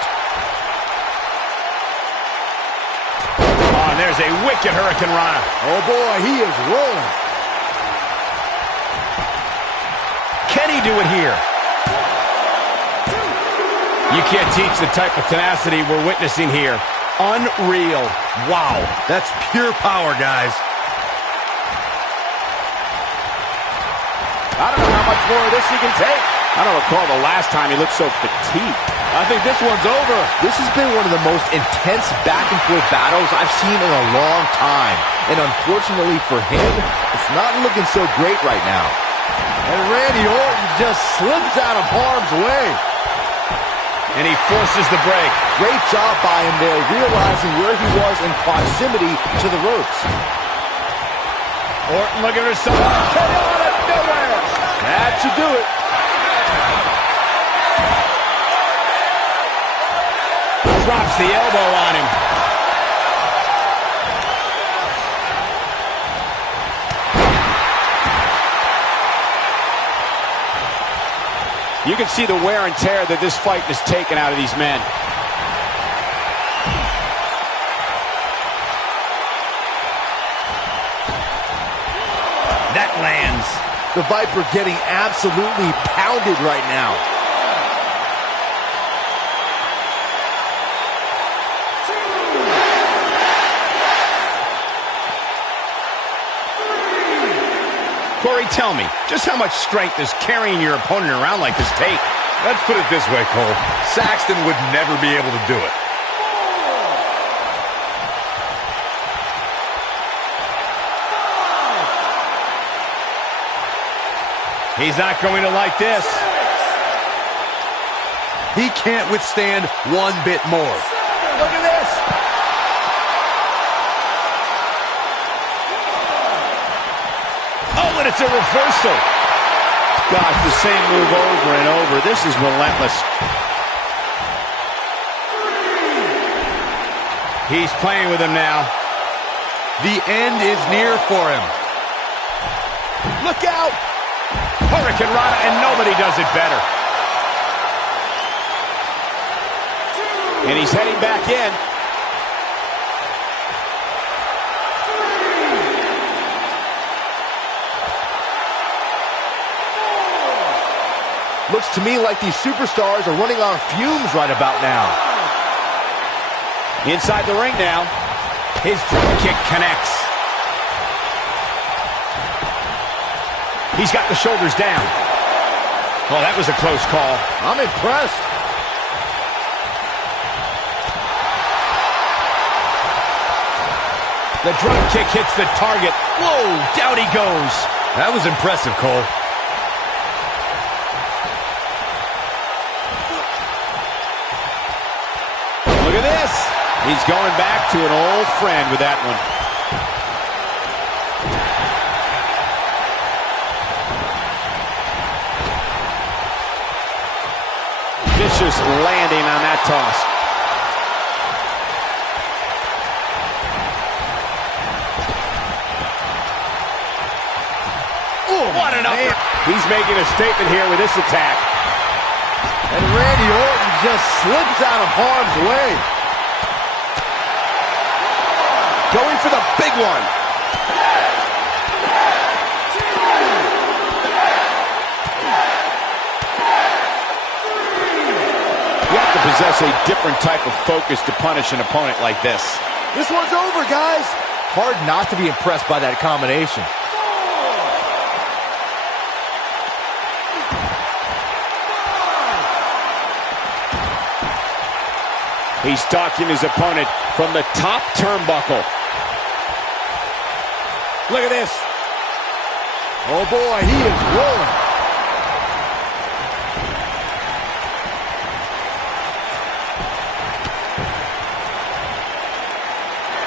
Oh, and there's a wicked Hurricane Rana. Oh boy, he is rolling. Can he do it here? You can't teach the type of tenacity we're witnessing here. Unreal. Wow. That's pure power, guys. I don't know how much more of this he can take. I don't recall the last time he looked so fatigued. I think this one's over. This has been one of the most intense back-and-forth battles I've seen in a long time. And unfortunately for him, it's not looking so great right now. And Randy Orton just slips out of harm's way. And he forces the break. Great job by him there, realizing where he was in proximity to the ropes. Orton looking for something. Came out of nowhere. That should do it. Drops the elbow on him. You can see the wear and tear that this fight has taken out of these men. That lands. The Viper getting absolutely pounded right now. Corey, tell me, just how much strength does carrying your opponent around like this take? Let's put it this way, Cole. Saxton would never be able to do it. He's not going to like this. He can't withstand one bit more. Look at this. Oh, and it's a reversal. Gosh, the same move over and over. This is relentless. He's playing with him now. The end is near for him. Look out! Hurricane Rana, and nobody does it better. And he's heading back in. Looks to me like these superstars are running on fumes right about now. Inside the ring now. His drop kick connects. He's got the shoulders down. Oh, that was a close call. I'm impressed. The drop kick hits the target. Whoa, down he goes. That was impressive, Cole. Look at this. He's going back to an old friend with that one. Vicious landing on that toss. Oh, what an upper. He's making a statement here with this attack. And Randy Orton just slips out of harm's way. Going for the big one. You have to possess a different type of focus to punish an opponent like this. This one's over, guys. Hard not to be impressed by that combination. He's stalking his opponent from the top turnbuckle. Look at this. Oh boy, he is rolling.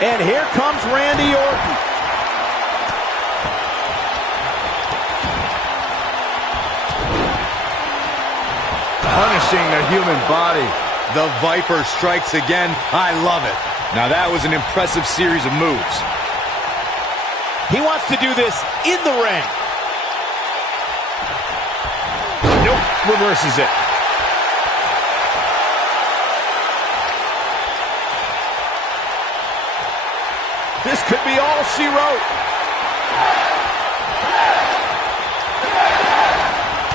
And here comes Randy Orton. punishing the human body. The Viper strikes again. I love it. Now that was an impressive series of moves. He wants to do this in the ring. Nope, reverses it. This could be all she wrote.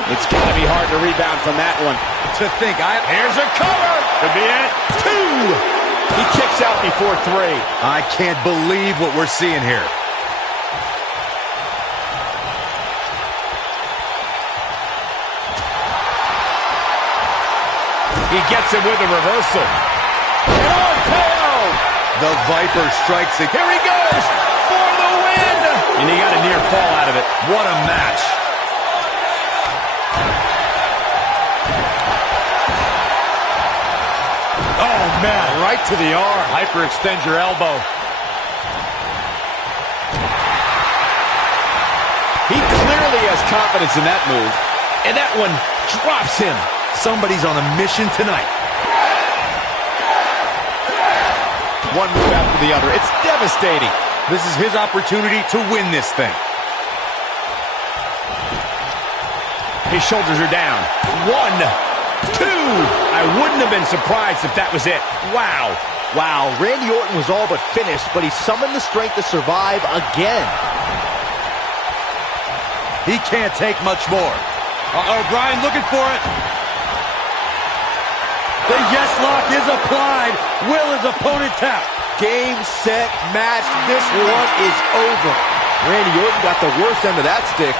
It's got to be hard to rebound from that one. To think, Here's a cover. Could be it. 2. He kicks out before 3. I can't believe what we're seeing here. He gets him with a reversal. And RKO. The Viper strikes again. Here he goes for the win. And he got a near fall out of it. What a match. Oh, man, right to the arm. Hyperextend your elbow. He clearly has confidence in that move. And that one drops him. Somebody's on a mission tonight. One move after the other. It's devastating. This is his opportunity to win this thing. His shoulders are down. 1, 2. I wouldn't have been surprised if that was it. Wow. Wow, Randy Orton was all but finished, but he summoned the strength to survive again. He can't take much more. Uh-oh, Bryan looking for it. The yes lock is applied. Will his opponent tap? Game, set, match. This one is over. Randy Orton got the worst end of that stick.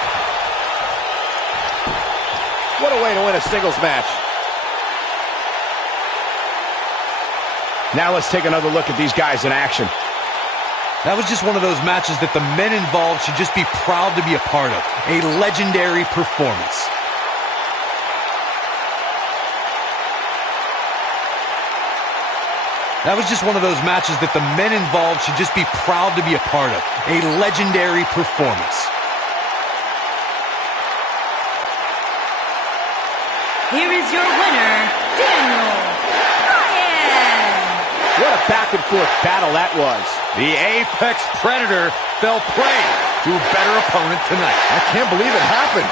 What a way to win a singles match. Now let's take another look at these guys in action. That was just one of those matches that the men involved should just be proud to be a part of. A legendary performance. That was just one of those matches that the men involved should just be proud to be a part of. A legendary performance. Here is your winner, Daniel Bryan. What a back-and-forth battle that was. The Apex Predator fell prey to a better opponent tonight. I can't believe it happened.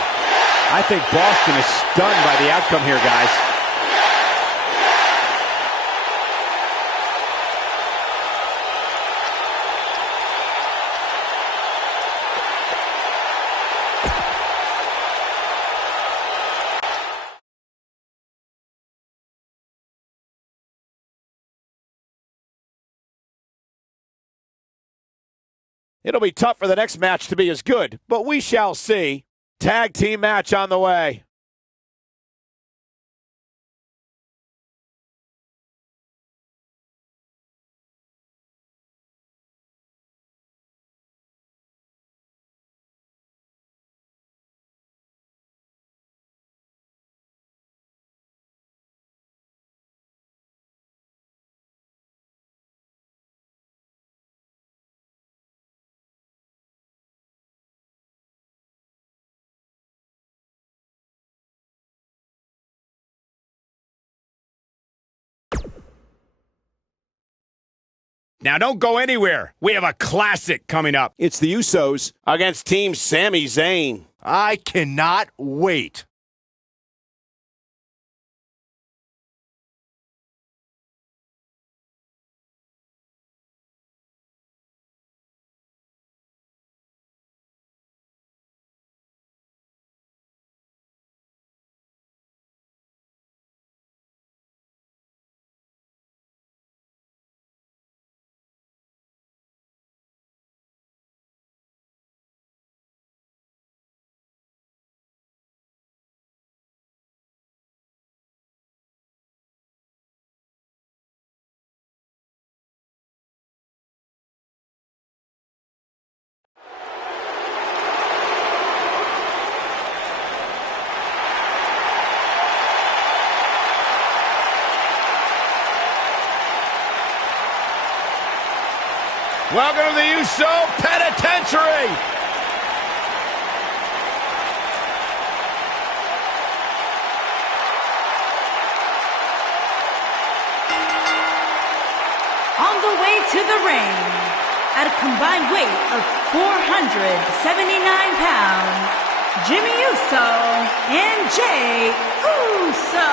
I think Boston is stunned by the outcome here, guys. It'll be tough for the next match to be as good, but we shall see. Tag team match on the way. Now don't go anywhere. We have a classic coming up. It's the Usos against Team Sami Zayn. I cannot wait. Welcome to the Uso Penitentiary. On the way to the ring, at a combined weight of 479 pounds, Jimmy Uso and Jey Uso.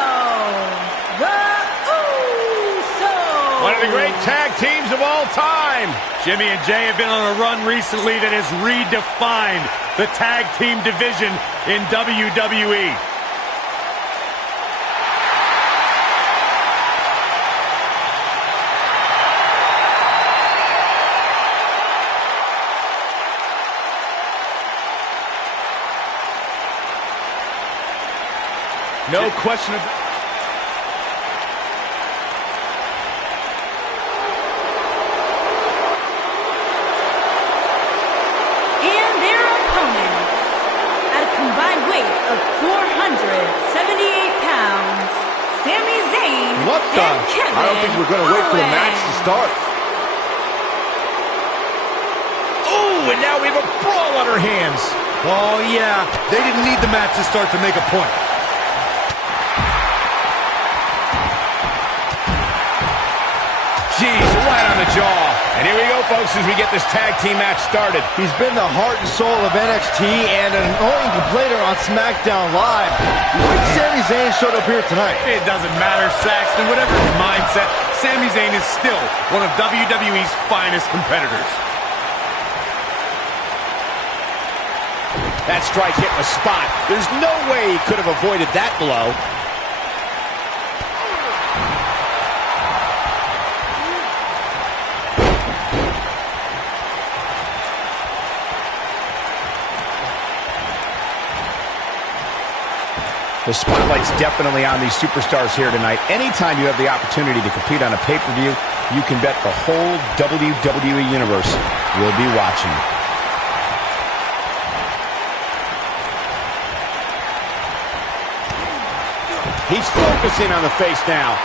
The Usos. One of the great tag teams of all time. Jimmy and Jey have been on a run recently that has redefined the tag team division in WWE. No question of... And their opponents, at a combined weight of 478 pounds, Sami Zayn What the? and Kevin I don't think we're going to wait for the match to start. Oh, and now we have a brawl on our hands. Oh, yeah. They didn't need the match to start to make a point. Jeez, right on the jaw. And here we go, folks, as we get this tag team match started. He's been the heart and soul of NXT and an annoying complainer on SmackDown Live. When Sami Zayn showed up here tonight. It doesn't matter, Saxton. Whatever his mindset, Sami Zayn is still one of WWE's finest competitors. That strike hit the spot. There's no way he could have avoided that blow. The spotlight's definitely on these superstars here tonight. Anytime you have the opportunity to compete on a pay-per-view, you can bet the whole WWE Universe will be watching. He's focusing on the face now.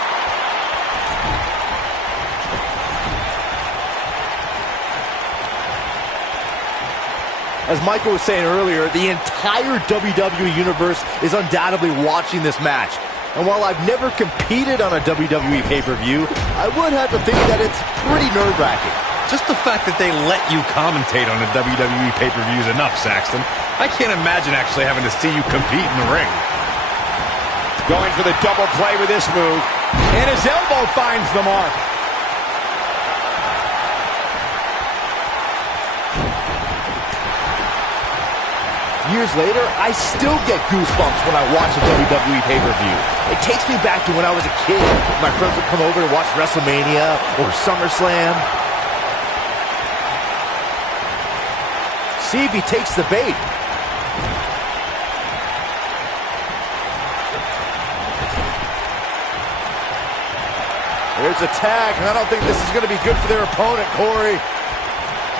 As Michael was saying earlier, the entire WWE Universe is undoubtedly watching this match. And while I've never competed on a WWE pay-per-view, I would have to think that it's pretty nerve-wracking. Just the fact that they let you commentate on a WWE pay-per-view is enough, Saxton. I can't imagine actually having to see you compete in the ring. Going for the double play with this move. And his elbow finds the mark. Years later, I still get goosebumps when I watch a WWE pay-per-view. It takes me back to when I was a kid. My friends would come over to watch WrestleMania or SummerSlam. See if he takes the bait. There's a tag, and I don't think this is going to be good for their opponent, Corey.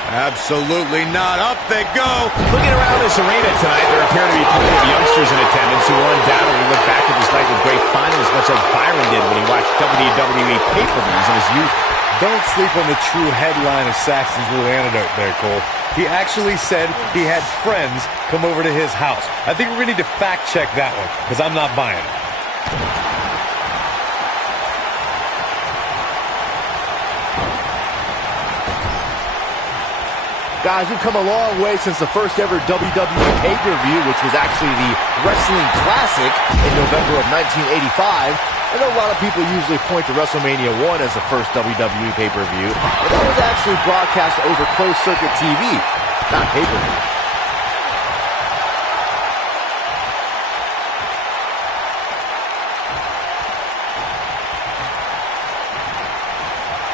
Absolutely not. Up they go. Looking around this arena tonight, there appear to be plenty of youngsters in attendance who will undoubtedly look back at this night with great fondness, much like Byron did when he watched WWE pay-per-views in his youth. Don't sleep on the true headline of Saxton's little anecdote there, Cole. He actually said he had friends come over to his house. I think we're going to need to fact-check that one, because I'm not buying it. Guys, we've come a long way since the first ever WWE pay-per-view, which was actually the Wrestling Classic in November of 1985. I know a lot of people usually point to WrestleMania 1 as the first WWE pay-per-view, but that was actually broadcast over closed-circuit TV, not pay-per-view.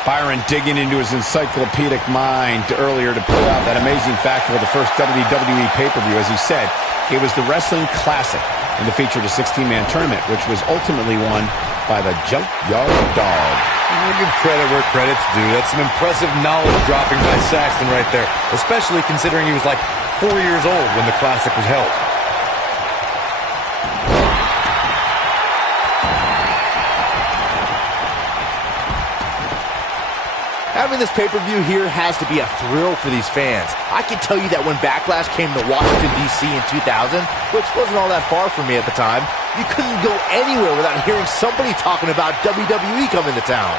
Byron digging into his encyclopedic mind earlier to pull out that amazing fact of the first WWE pay-per-view. As he said, it was the Wrestling Classic, and it featured a 16-man tournament, which was ultimately won by the Junkyard Dog. I'll give credit where credit's due. That's some impressive knowledge dropping by Saxton right there, especially considering he was like 4 years old when the Classic was held. Having this pay-per-view here has to be a thrill for these fans. I can tell you that when Backlash came to Washington, D.C. in 2000, which wasn't all that far from me at the time, you couldn't go anywhere without hearing somebody talking about WWE coming to town.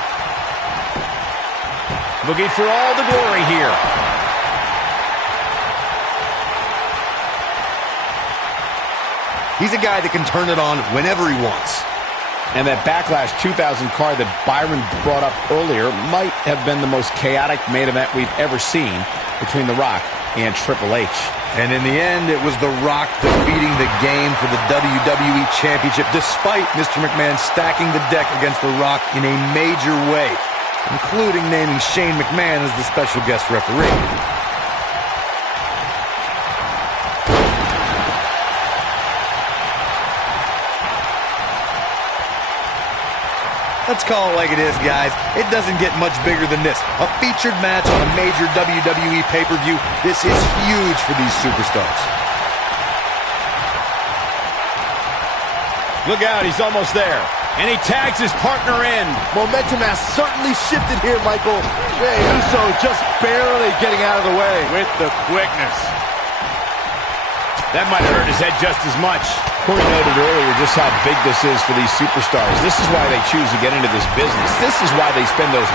Looking for all the glory here. He's a guy that can turn it on whenever he wants. And that Backlash 2000 card that Byron brought up earlier might have been the most chaotic main event we've ever seen between The Rock and Triple H. And in the end, it was The Rock defeating the game for the WWE Championship, despite Mr. McMahon stacking the deck against The Rock in a major way, including naming Shane McMahon as the special guest referee. Let's call it like it is, guys. It doesn't get much bigger than this. A featured match on a major WWE pay-per-view. This is huge for these superstars. Look out, he's almost there. And he tags his partner in. Momentum has certainly shifted here, Michael. Jey Uso just barely getting out of the way. With the quickness. That might have hurt his head just as much. Corey noted earlier just how big this is for these superstars. This is why they choose to get into this business. This is why they spend those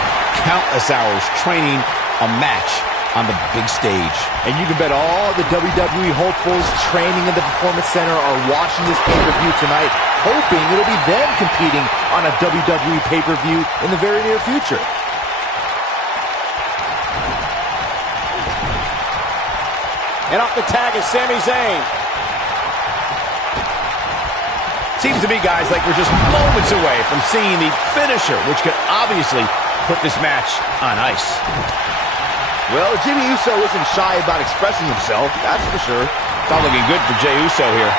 countless hours training a match on the big stage. And you can bet all the WWE hopefuls training in the Performance Center are watching this pay-per-view tonight, hoping it'll be them competing on a WWE pay-per-view in the very near future. And off the tag is Sami Zayn. Seems to me, guys, like we're just moments away from seeing the finisher, which could obviously put this match on ice. Well, Jimmy Uso isn't shy about expressing himself, that's for sure. It's not looking good for Jey Uso here.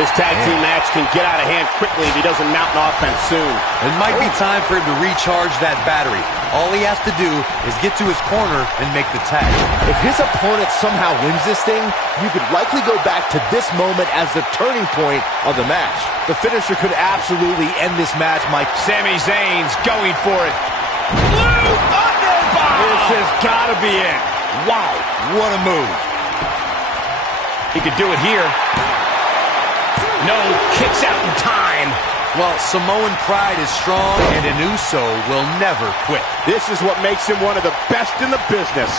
This tag team match can get out of hand quickly if he doesn't mount an offense soon. It might be time for him to recharge that battery. All he has to do is get to his corner and make the tag. If his opponent somehow wins this thing, you could likely go back to this moment as the turning point of the match. The finisher could absolutely end this match, Mike. Sami Zayn's going for it. Blue Thunderbomb! This has got to be it. Wow, what a move. He could do it here. No, kicks out in time. Well, Samoan pride is strong, and an Uso will never quit. This is what makes him one of the best in the business.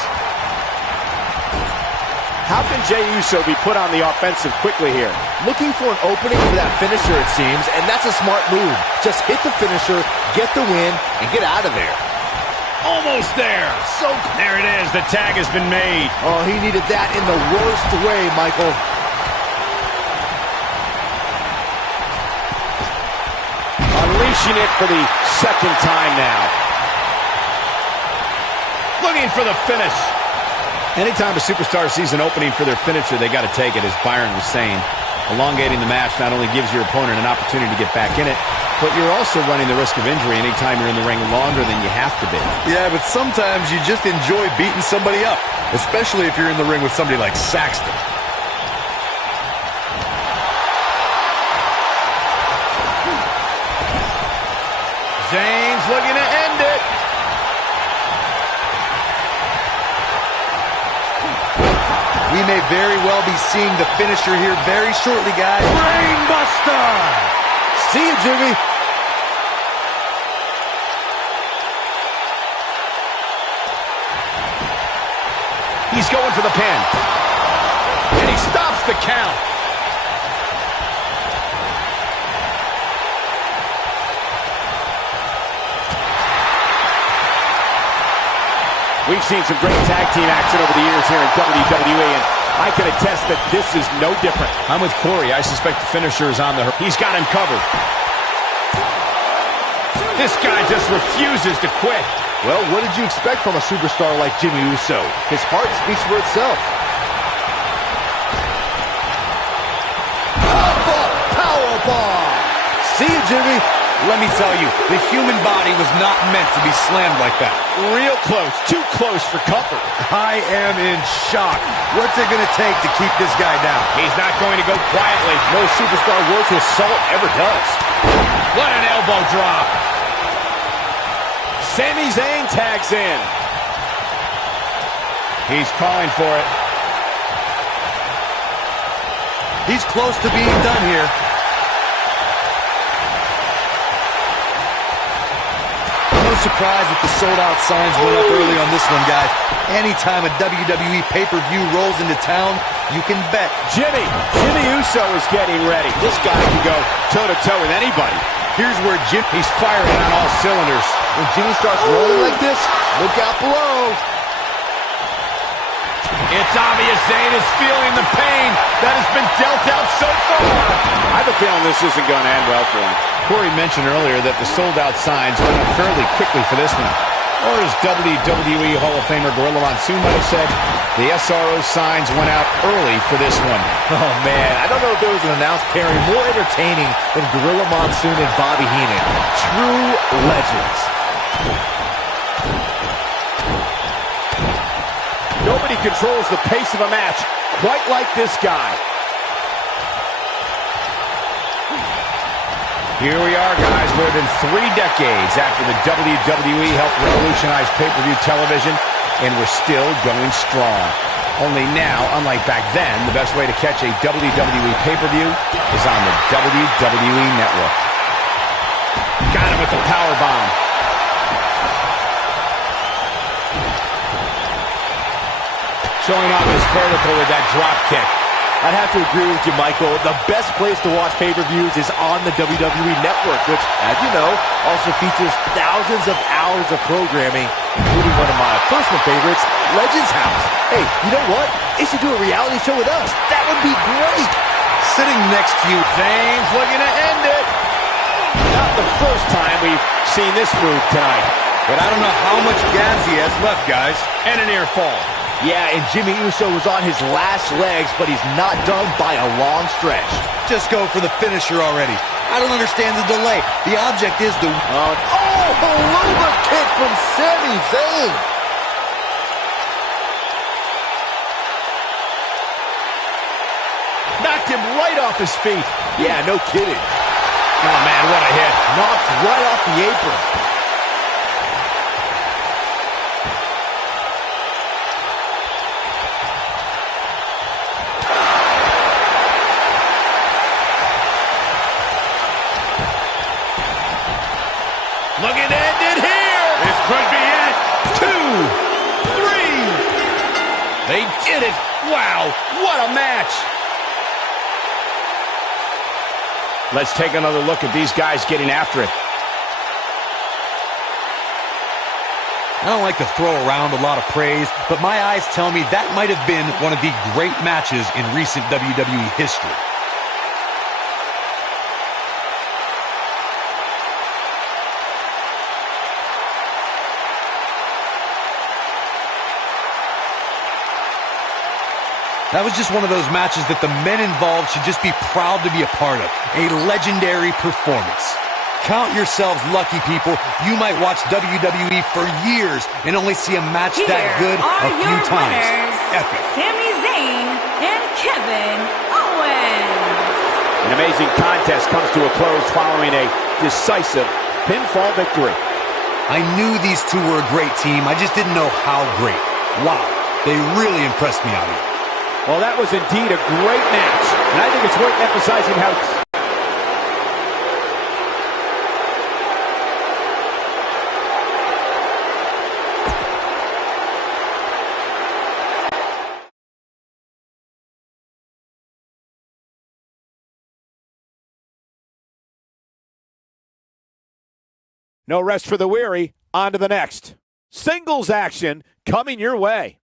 How can Jey Uso be put on the offensive quickly here? Looking for an opening for that finisher, it seems, and that's a smart move. Just hit the finisher, get the win, and get out of there. Almost there. So there it is. The tag has been made. Oh, he needed that in the worst way, Michael. Unleashing it for the second time now. Looking for the finish. Anytime a superstar sees an opening for their finisher, they got to take it, as Byron was saying. Elongating the match not only gives your opponent an opportunity to get back in it, but you're also running the risk of injury anytime you're in the ring longer than you have to be. Yeah, but sometimes you just enjoy beating somebody up, especially if you're in the ring with somebody like Saxton. Zayn's looking to end it. We may very well be seeing the finisher here very shortly, guys. Brainbuster! See you, Jimmy. He's going for the pin. And he stops the count. We've seen some great tag team action over the years here in WWE, and I can attest that this is no different. I'm with Corey. I suspect the finisher is on the... He's got him covered. This guy just refuses to quit. Well, what did you expect from a superstar like Jimmy Uso? His heart speaks for itself. Powerbomb! See you, Jimmy. Let me tell you, the human body was not meant to be slammed like that. Real close, too close for comfort. I am in shock. What's it going to take to keep this guy down? He's not going to go quietly. No superstar worth his salt ever does. What an elbow drop. Sami Zayn tags in. He's calling for it. He's close to being done here. surprised that the sold-out signs went up early on this one, guys. Anytime a WWE pay-per-view rolls into town, you can bet. Jimmy Uso is getting ready. This guy can go toe-to-toe with anybody. Here's where he's firing on all cylinders. When Jimmy starts rolling like this, look out below. It's obvious Zayn is feeling the pain that has been dealt out so far. I have a feeling this isn't going to end well for him. Corey mentioned earlier that the sold-out signs went up fairly quickly for this one. Or as WWE Hall of Famer Gorilla Monsoon might have said, the SRO signs went out early for this one. Oh, man, I don't know if there was an announced pairing more entertaining than Gorilla Monsoon and Bobby Heenan. True legends. Nobody controls the pace of a match quite like this guy. Here we are, guys, more than 3 decades after the WWE helped revolutionize pay-per-view television, and we're still going strong. Only now, unlike back then, the best way to catch a WWE pay-per-view is on the WWE Network. Got him with the powerbomb. Showing off his vertical with that drop kick. I'd have to agree with you, Michael. The best place to watch pay-per-views is on the WWE Network, which, as you know, also features thousands of hours of programming, including one of my personal favorites, Legends House. Hey, you know what? They should do a reality show with us. That would be great. Sitting next to you, Zayn's looking to end it. Not the first time we've seen this move tonight. but I don't know how much gas he has left, guys. And an ear fall. Yeah, and Jimmy Uso was on his last legs, but he's not done by a long stretch. Just go for the finisher already. I don't understand the delay. The object is to... Beluga kick from Sami Zayn. Knocked him right off his feet. Yeah, no kidding. Oh, man, what a hit. Knocked right off the apron. Looking to end it here. This could be it. 2, 3. They did it. Wow, what a match. Let's take another look at these guys getting after it. I don't like to throw around a lot of praise, but my eyes tell me that might have been one of the great matches in recent WWE history. That was just one of those matches that the men involved should just be proud to be a part of. A legendary performance. Count yourselves lucky, people. You might watch WWE for years and only see a match that good a few times. Epic. Sami Zayn and Kevin Owens. An amazing contest comes to a close following a decisive pinfall victory. I knew these two were a great team. I just didn't know how great. Wow, they really impressed me out here. Well, that was indeed a great match, and I think it's worth emphasizing how... No rest for the weary. On to the next. Singles action coming your way.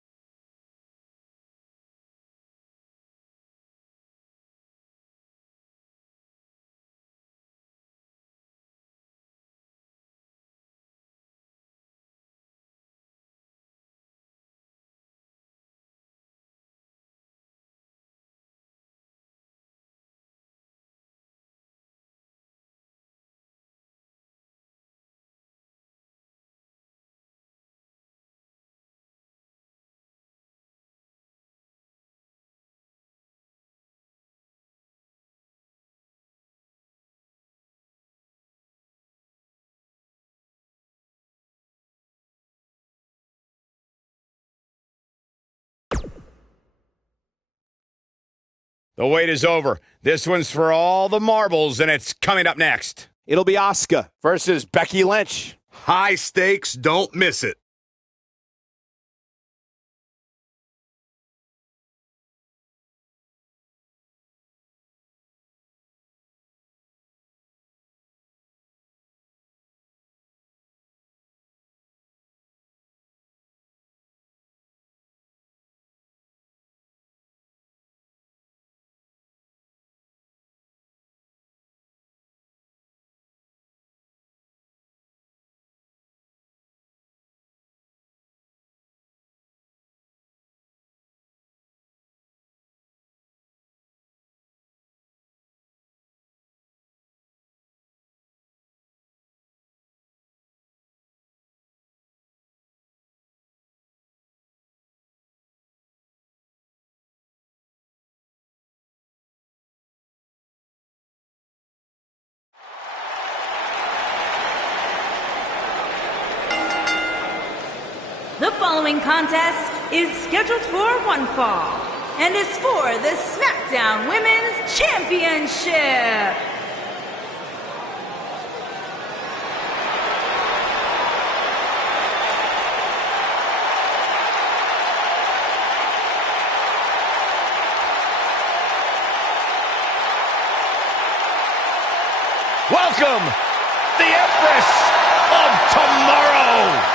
The wait is over. This one's for all the marbles, and it's coming up next. It'll be Asuka versus Becky Lynch. High stakes, don't miss it. The following contest is scheduled for one fall and is for the SmackDown Women's Championship. Welcome, the Empress of Tomorrow.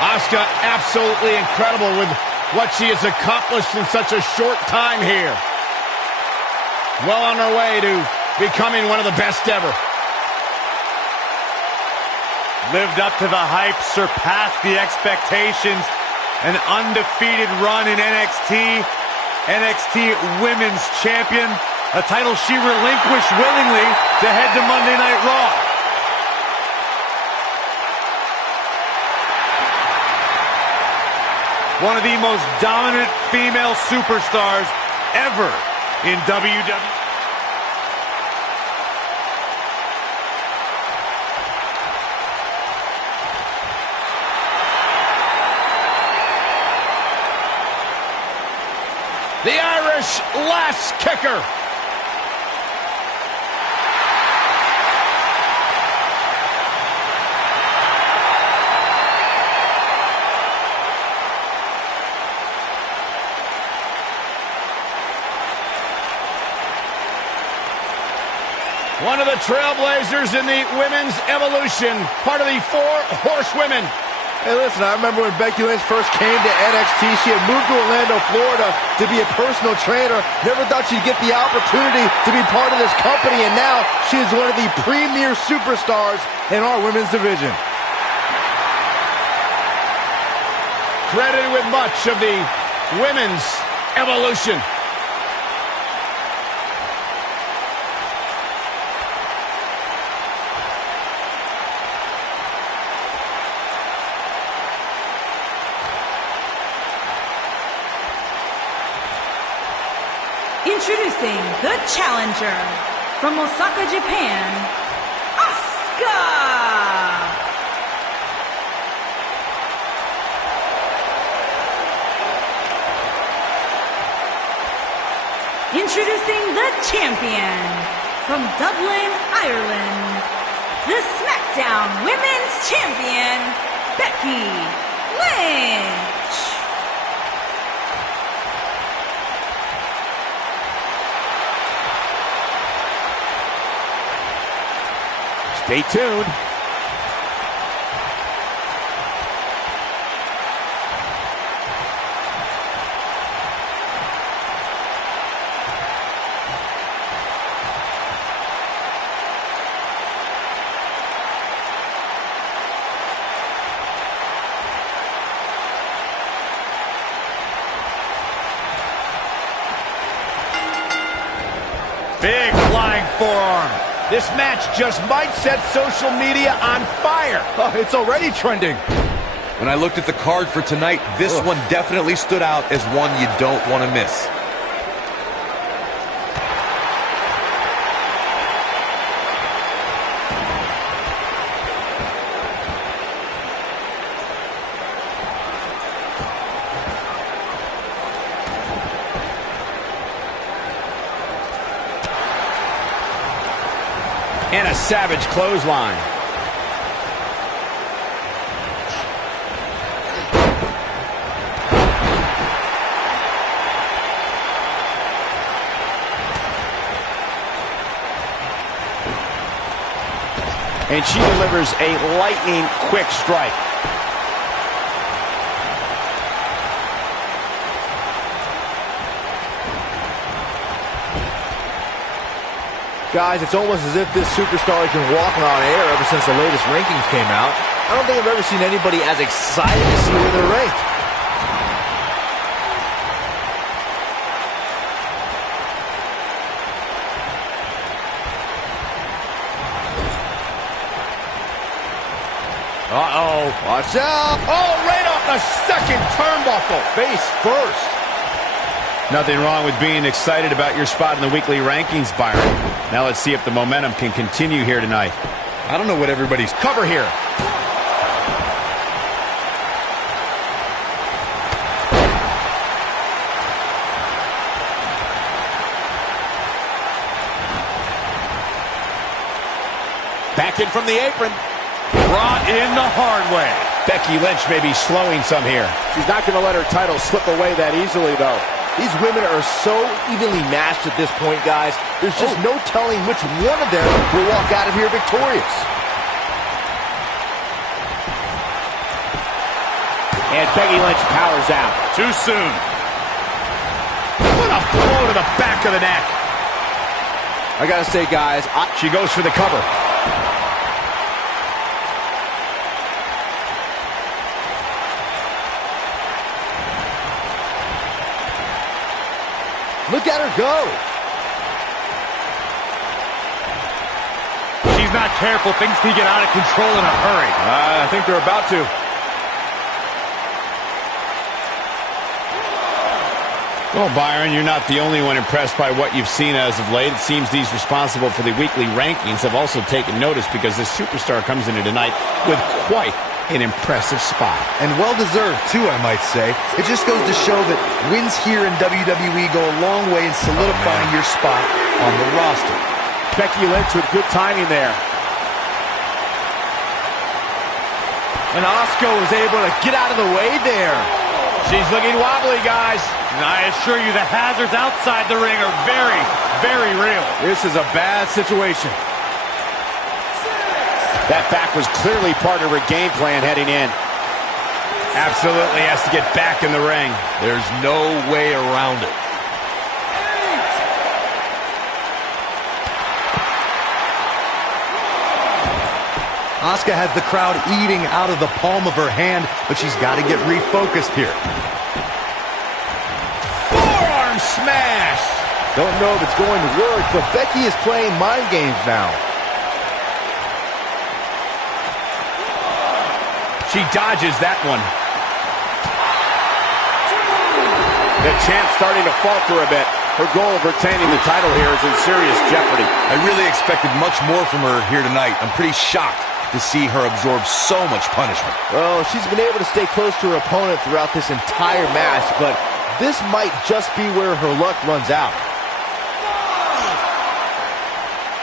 Asuka absolutely incredible with what she has accomplished in such a short time here. Well on her way to becoming one of the best ever. Lived up to the hype, surpassed the expectations. An undefeated run in NXT. NXT Women's Champion. A title she relinquished willingly to head to Monday Night Raw. One of the most dominant female superstars ever in WWE. The Irish Lass Kicker. One of the trailblazers in the women's evolution, part of the 4 Horsewomen. Hey, listen, I remember when Becky Lynch first came to NXT, she had moved to Orlando, Florida to be a personal trainer. Never thought she'd get the opportunity to be part of this company, and now she is one of the premier superstars in our women's division. Credited with much of the women's evolution. Introducing the challenger from Osaka, Japan, Asuka! Introducing the champion from Dublin, Ireland, the SmackDown Women's Champion, Becky Lynch! Stay tuned. Big flying forearm. This match just might set social media on fire. Oh, it's already trending. When I looked at the card for tonight, this one definitely stood out as one you don't want to miss. And a savage clothesline. And she delivers a lightning quick strike. Guys, it's almost as if this superstar has been walking on air ever since the latest rankings came out. I don't think I've ever seen anybody as excited to see where they're ranked. Uh-oh. Watch out. Oh, right off the second turnbuckle. Face first. Nothing wrong with being excited about your spot in the weekly rankings, Byron. Now let's see if the momentum can continue here tonight. I don't know what everybody's Cover here. Back in from the apron. Brought in the hard way. Becky Lynch may be slowing some here. She's not going to let her title slip away that easily, though. These women are so evenly matched at this point, guys. There's just no telling which one of them will walk out of here victorious. And Becky Lynch powers out. Too soon. What a blow to the back of the neck. I gotta say, guys, She goes for the cover. look at her go. She's not careful. Things can get out of control in a hurry. I think they're about to. Well, Byron, you're not the only one impressed by what you've seen as of late. It seems these responsible for the weekly rankings have also taken notice because this superstar comes into tonight with quite an impressive spot. And well-deserved, too, I might say. It just goes to show that wins here in WWE go a long way in solidifying your spot on the roster. Becky Lynch with good timing there. And Asuka was able to get out of the way there. She's looking wobbly, guys. And I assure you the hazards outside the ring are very, very real. This is a bad situation. That back was clearly part of her game plan heading in. Absolutely has to get back in the ring. There's no way around it. Asuka has the crowd eating out of the palm of her hand, but she's got to get refocused here. Forearm smash. Don't know if it's going to work, but Becky is playing mind games now. She dodges that one. The champ's starting to falter a bit. Her goal of retaining the title here is in serious jeopardy. I really expected much more from her here tonight. I'm pretty shocked to see her absorb so much punishment. Well, she's been able to stay close to her opponent throughout this entire match, but this might just be where her luck runs out.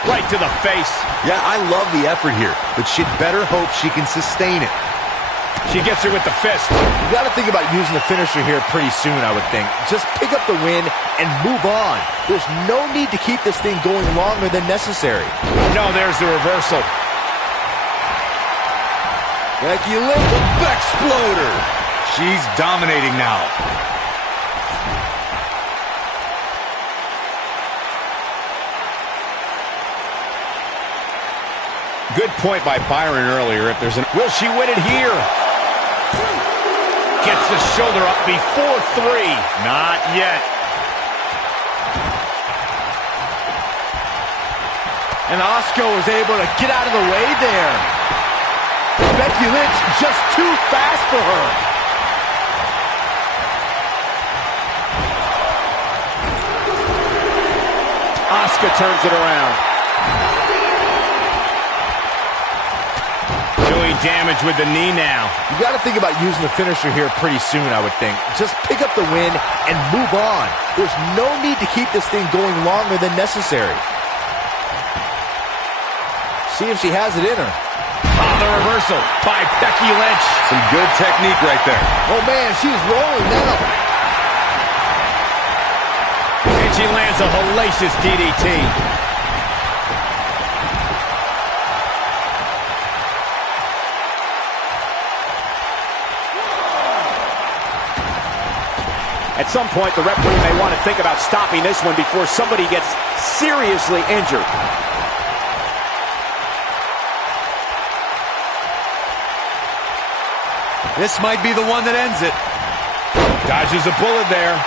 Right to the face. Yeah, I love the effort here, but she'd better hope she can sustain it. She gets her with the fist. You got to think about using the finisher here pretty soon, I would think. Just pick up the win and move on. There's no need to keep this thing going longer than necessary. No, there's the reversal. Becky Lynch, the exploder. She's dominating now. Good point by Byron earlier. If there's an... Will she win it here? Gets the shoulder up before 3. Not yet. And Asuka was able to get out of the way there. Becky Lynch just too fast for her. Asuka turns it around. Doing damage with the knee now. You got to think about using the finisher here pretty soon, I would think. Just pick up the win and move on. There's no need to keep this thing going longer than necessary. See if she has it in her. Oh, the reversal by Becky Lynch. Some good technique right there. Oh, man, she's rolling now. And she lands a hellacious DDT. At some point, the referee may want to think about stopping this one before somebody gets seriously injured. This might be the one that ends it. Dodges a bullet there.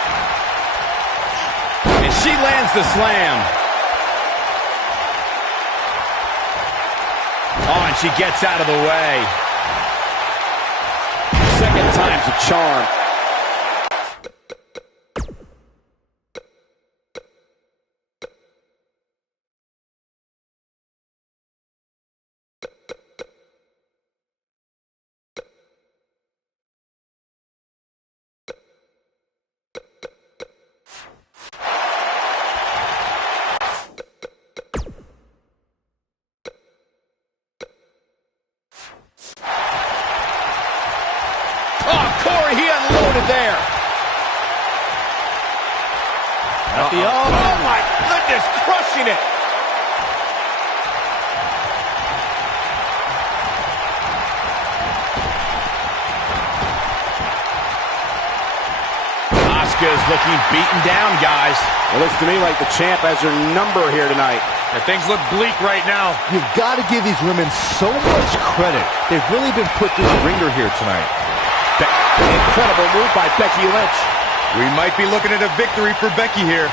And she lands the slam. Oh, and she gets out of the way. Second time's a charm. There. Oh, my goodness, crushing it. Asuka is looking beaten down, guys. It looks to me like the champ has her number here tonight. And things look bleak right now. You've got to give these women so much credit. They've really been put through the ringer here tonight. Incredible move by Becky Lynch. We might be looking at a victory for Becky here.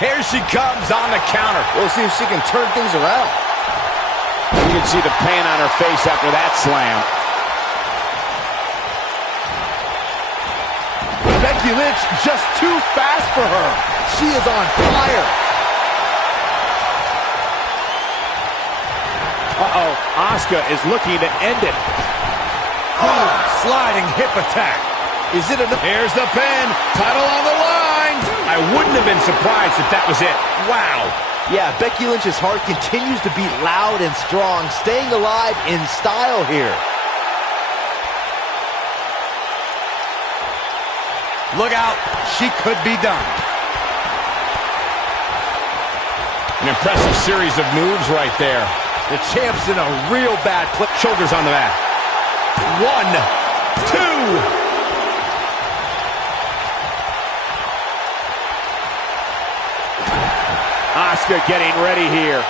Here she comes on the counter. We'll see if she can turn things around. You can see the pain on her face after that slam. Becky Lynch just too fast for her. She is on fire. Uh-oh, Asuka is looking to end it. Sliding hip attack. Is it enough? Here's the pin. Title on the line. I wouldn't have been surprised if that was it. Wow. Yeah, Becky Lynch's heart continues to beat loud and strong, staying alive in style here. Look out. She could be done. An impressive series of moves right there. The champ's in a real bad place. Shoulders on the mat. 1, 2. Asuka getting ready here.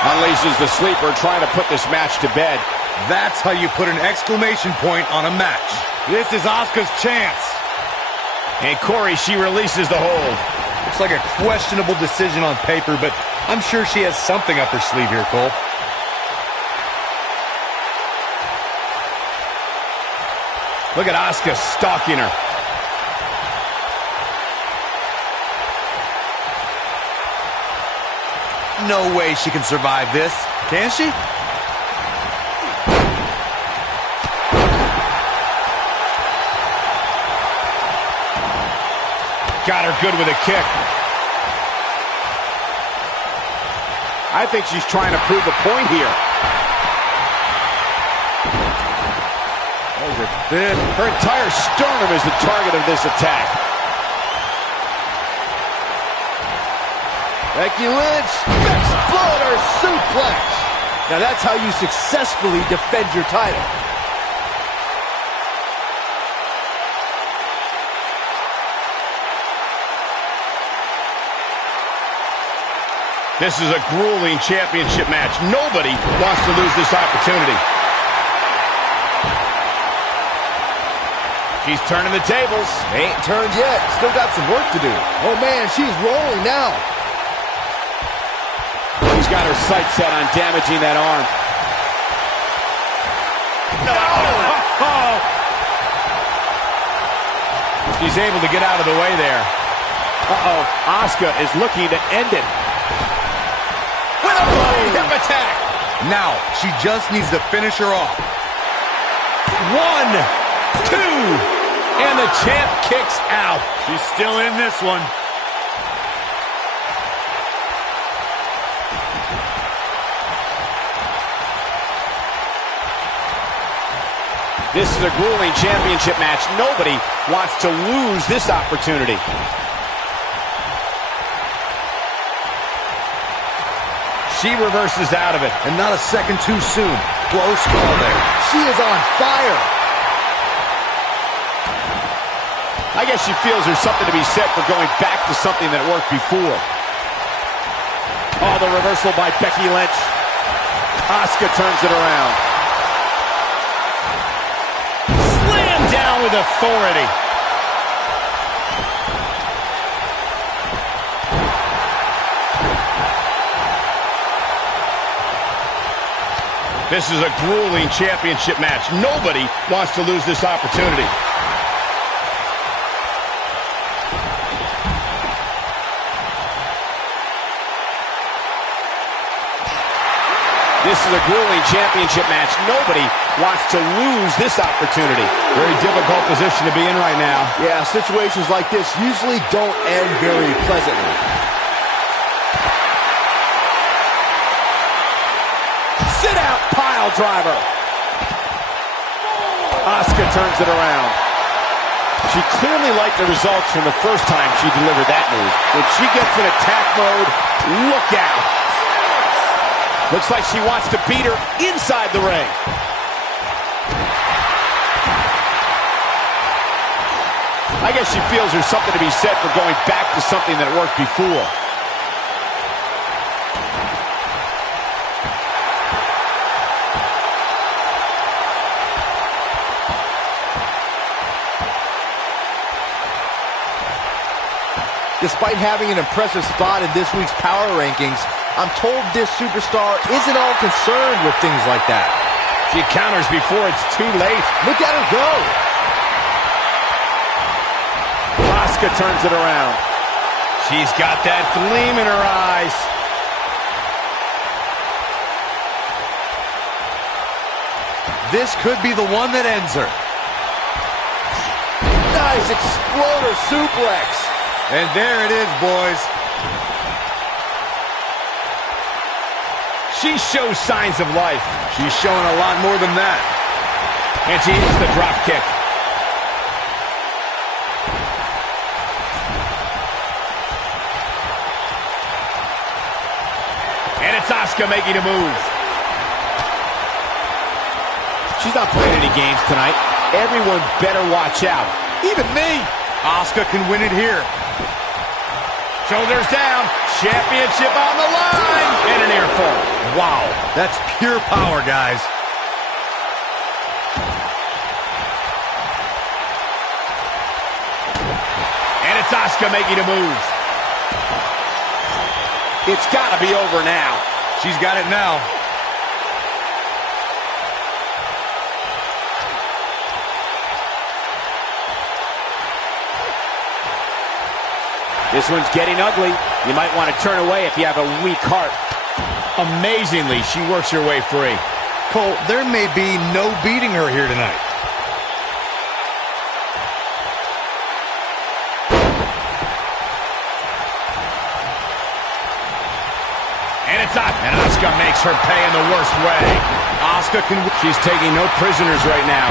Unleashes the sleeper, trying to put this match to bed. That's how you put an exclamation point on a match. This is Asuka's chance. And Corey, she releases the hold. Looks like a questionable decision on paper, but I'm sure she has something up her sleeve here, Cole. Look at Asuka stalking her. No way she can survive this. Can she? Got her good with a kick. I think she's trying to prove a point here. Her entire sternum is the target of this attack. Becky Lynch, exploder suplex. Now that's how you successfully defend your title. This is a grueling championship match. Nobody wants to lose this opportunity. She's turning the tables. Ain't turned yet. Still got some work to do. Oh, man, she's rolling now. She's got her sights set on damaging that arm. Oh. She's able to get out of the way there. Uh-oh. Asuka is looking to end it. With a bloody hip attack. Now, she just needs to finish her off. 1, 2, and the champ kicks out. She's still in this one. This is a grueling championship match. Nobody wants to lose this opportunity. She reverses out of it. And not a second too soon. Close call there. She is on fire. I guess she feels there's something to be said for going back to something that worked before. Oh, the reversal by Becky Lynch. Asuka turns it around. Slam down with authority. This is a grueling championship match. Nobody wants to lose this opportunity. This is a grueling championship match. Nobody wants to lose this opportunity. Very difficult position to be in right now. Yeah, situations like this usually don't end very pleasantly. Sit out pile driver. Asuka turns it around. She clearly liked the results from the first time she delivered that move. When she gets in attack mode, look out. Looks like she wants to beat her inside the ring. I guess she feels there's something to be said for going back to something that worked before. Despite having an impressive spot in this week's power rankings, I'm told this superstar isn't all concerned with things like that. She counters before it's too late. Look at her go. Asuka turns it around. She's got that gleam in her eyes. This could be the one that ends her. Nice exploder suplex. And there it is, boys. She shows signs of life. She's showing a lot more than that. And she hits the drop kick. And it's Asuka making a move. She's not playing any games tonight. Everyone better watch out. Even me. Asuka can win it here. Shoulders down. Championship on the line. And an earful. Wow, that's pure power, guys. And it's Asuka making a move. It's got to be over now. She's got it now. This one's getting ugly. You might want to turn away if you have a weak heart. Amazingly, she works her way free. Cole, there may be no beating her here tonight. And it's up. And Asuka makes her pay in the worst way. Asuka can... She's taking no prisoners right now.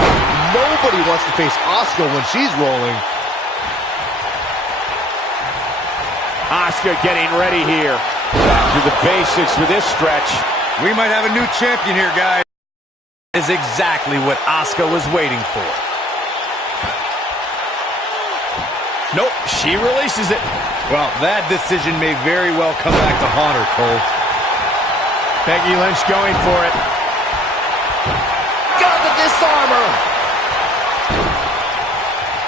Nobody wants to face Asuka when she's rolling. Asuka getting ready here. Back to the basics for this stretch. We might have a new champion here, guys. Is exactly what Asuka was waiting for. Nope, she releases it. Well, that decision may very well come back to haunt her, Cole. Becky Lynch going for it. Got the disarmer.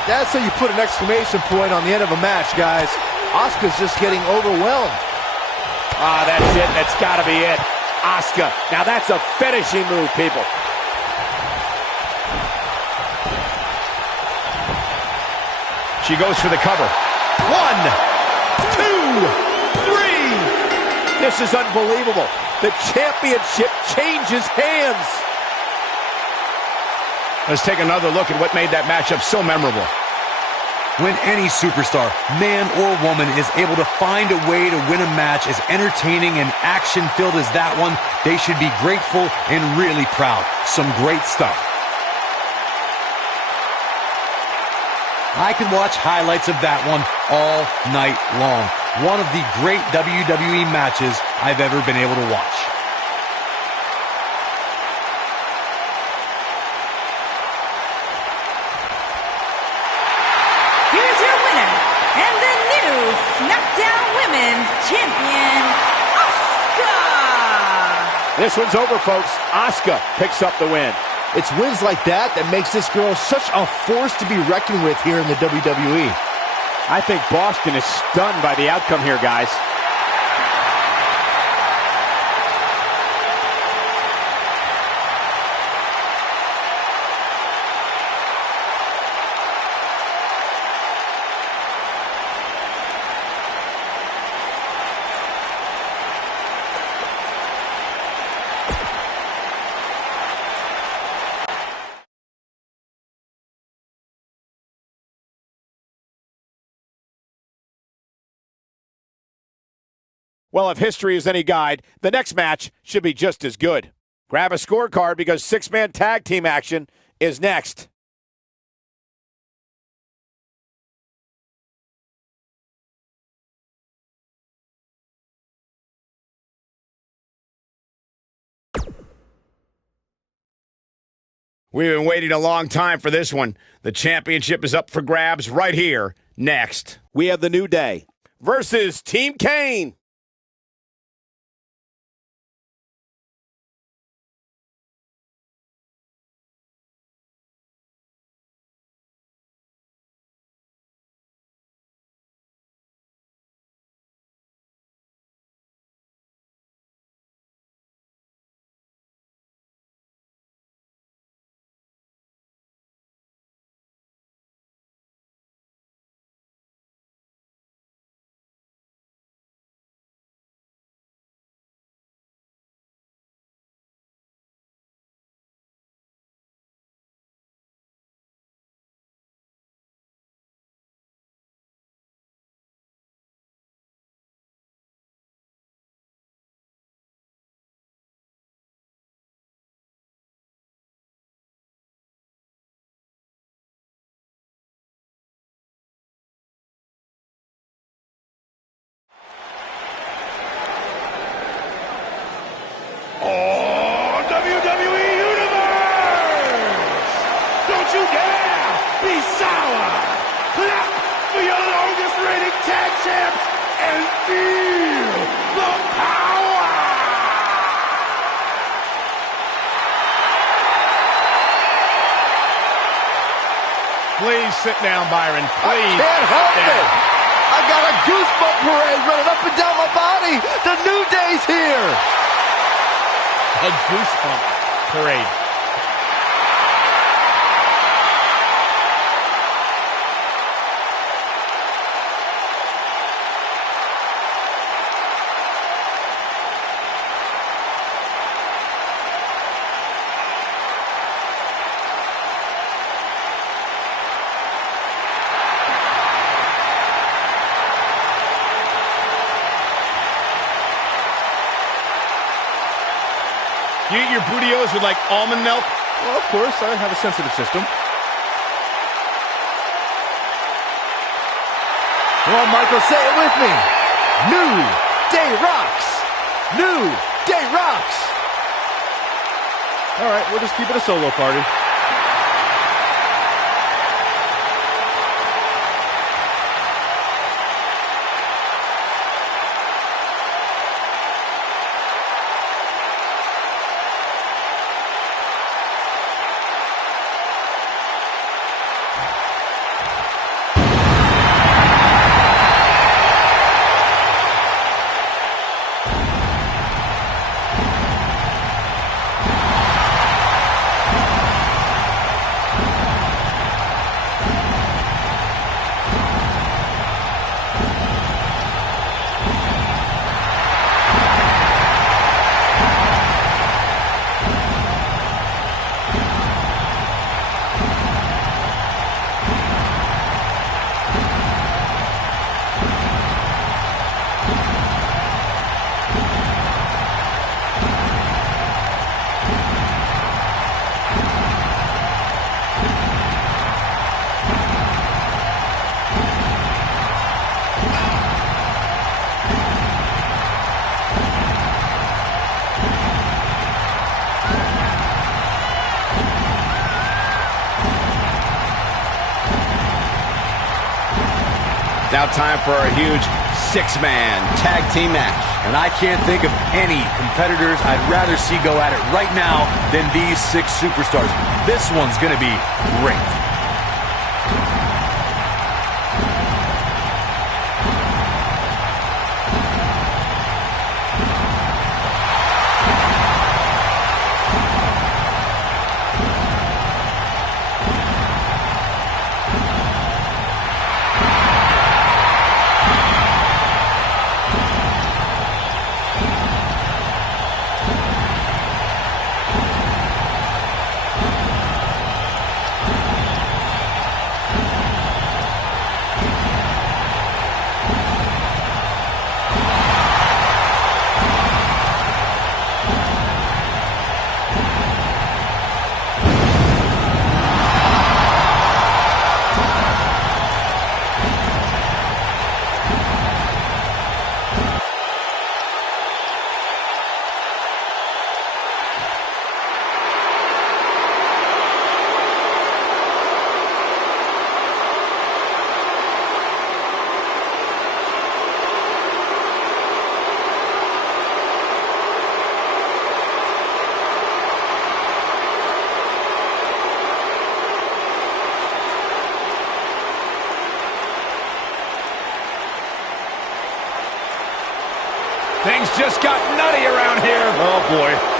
That's how you put an exclamation point on the end of a match, guys. Asuka's just getting overwhelmed. Ah, that's it. That's got to be it. Asuka. Now that's a finishing move, people. She goes for the cover. 1, 2, 3. This is unbelievable. The championship changes hands. Let's take another look at what made that matchup so memorable. When any superstar, man or woman, is able to find a way to win a match as entertaining and action-filled as that one, they should be grateful and really proud. Some great stuff. I could watch highlights of that one all night long. One of the great WWE matches I've ever been able to watch. Here's your winner, and the new SmackDown Women's Champion, Asuka! This one's over, folks. Asuka picks up the win. It's wins like that that makes this girl such a force to be reckoned with here in the WWE. I think Boston is stunned by the outcome here, guys. Well, if history is any guide, the next match should be just as good. Grab a scorecard because six-man tag team action is next. We've been waiting a long time for this one. The championship is up for grabs right here, next. We have the New Day versus Team Kane. Oh, WWE Universe! Don't you dare be sour! Clap for your longest reigning tag champs and feel the power! Please sit down, Byron. Please. Can't help it. I got a goosebump parade running up and down my body. The New Day's here. A goosebump parade. You eat your burritos with, like, almond milk? Well, of course, I have a sensitive system. Come on, Michael, say it with me. New Day rocks. New Day rocks. All right, we'll just keep it a solo party. Now time for a huge six-man tag team match. And I can't think of any competitors I'd rather see go at it right now than these 6 superstars. This one's going to be great. Things just got nutty around here. Oh, boy.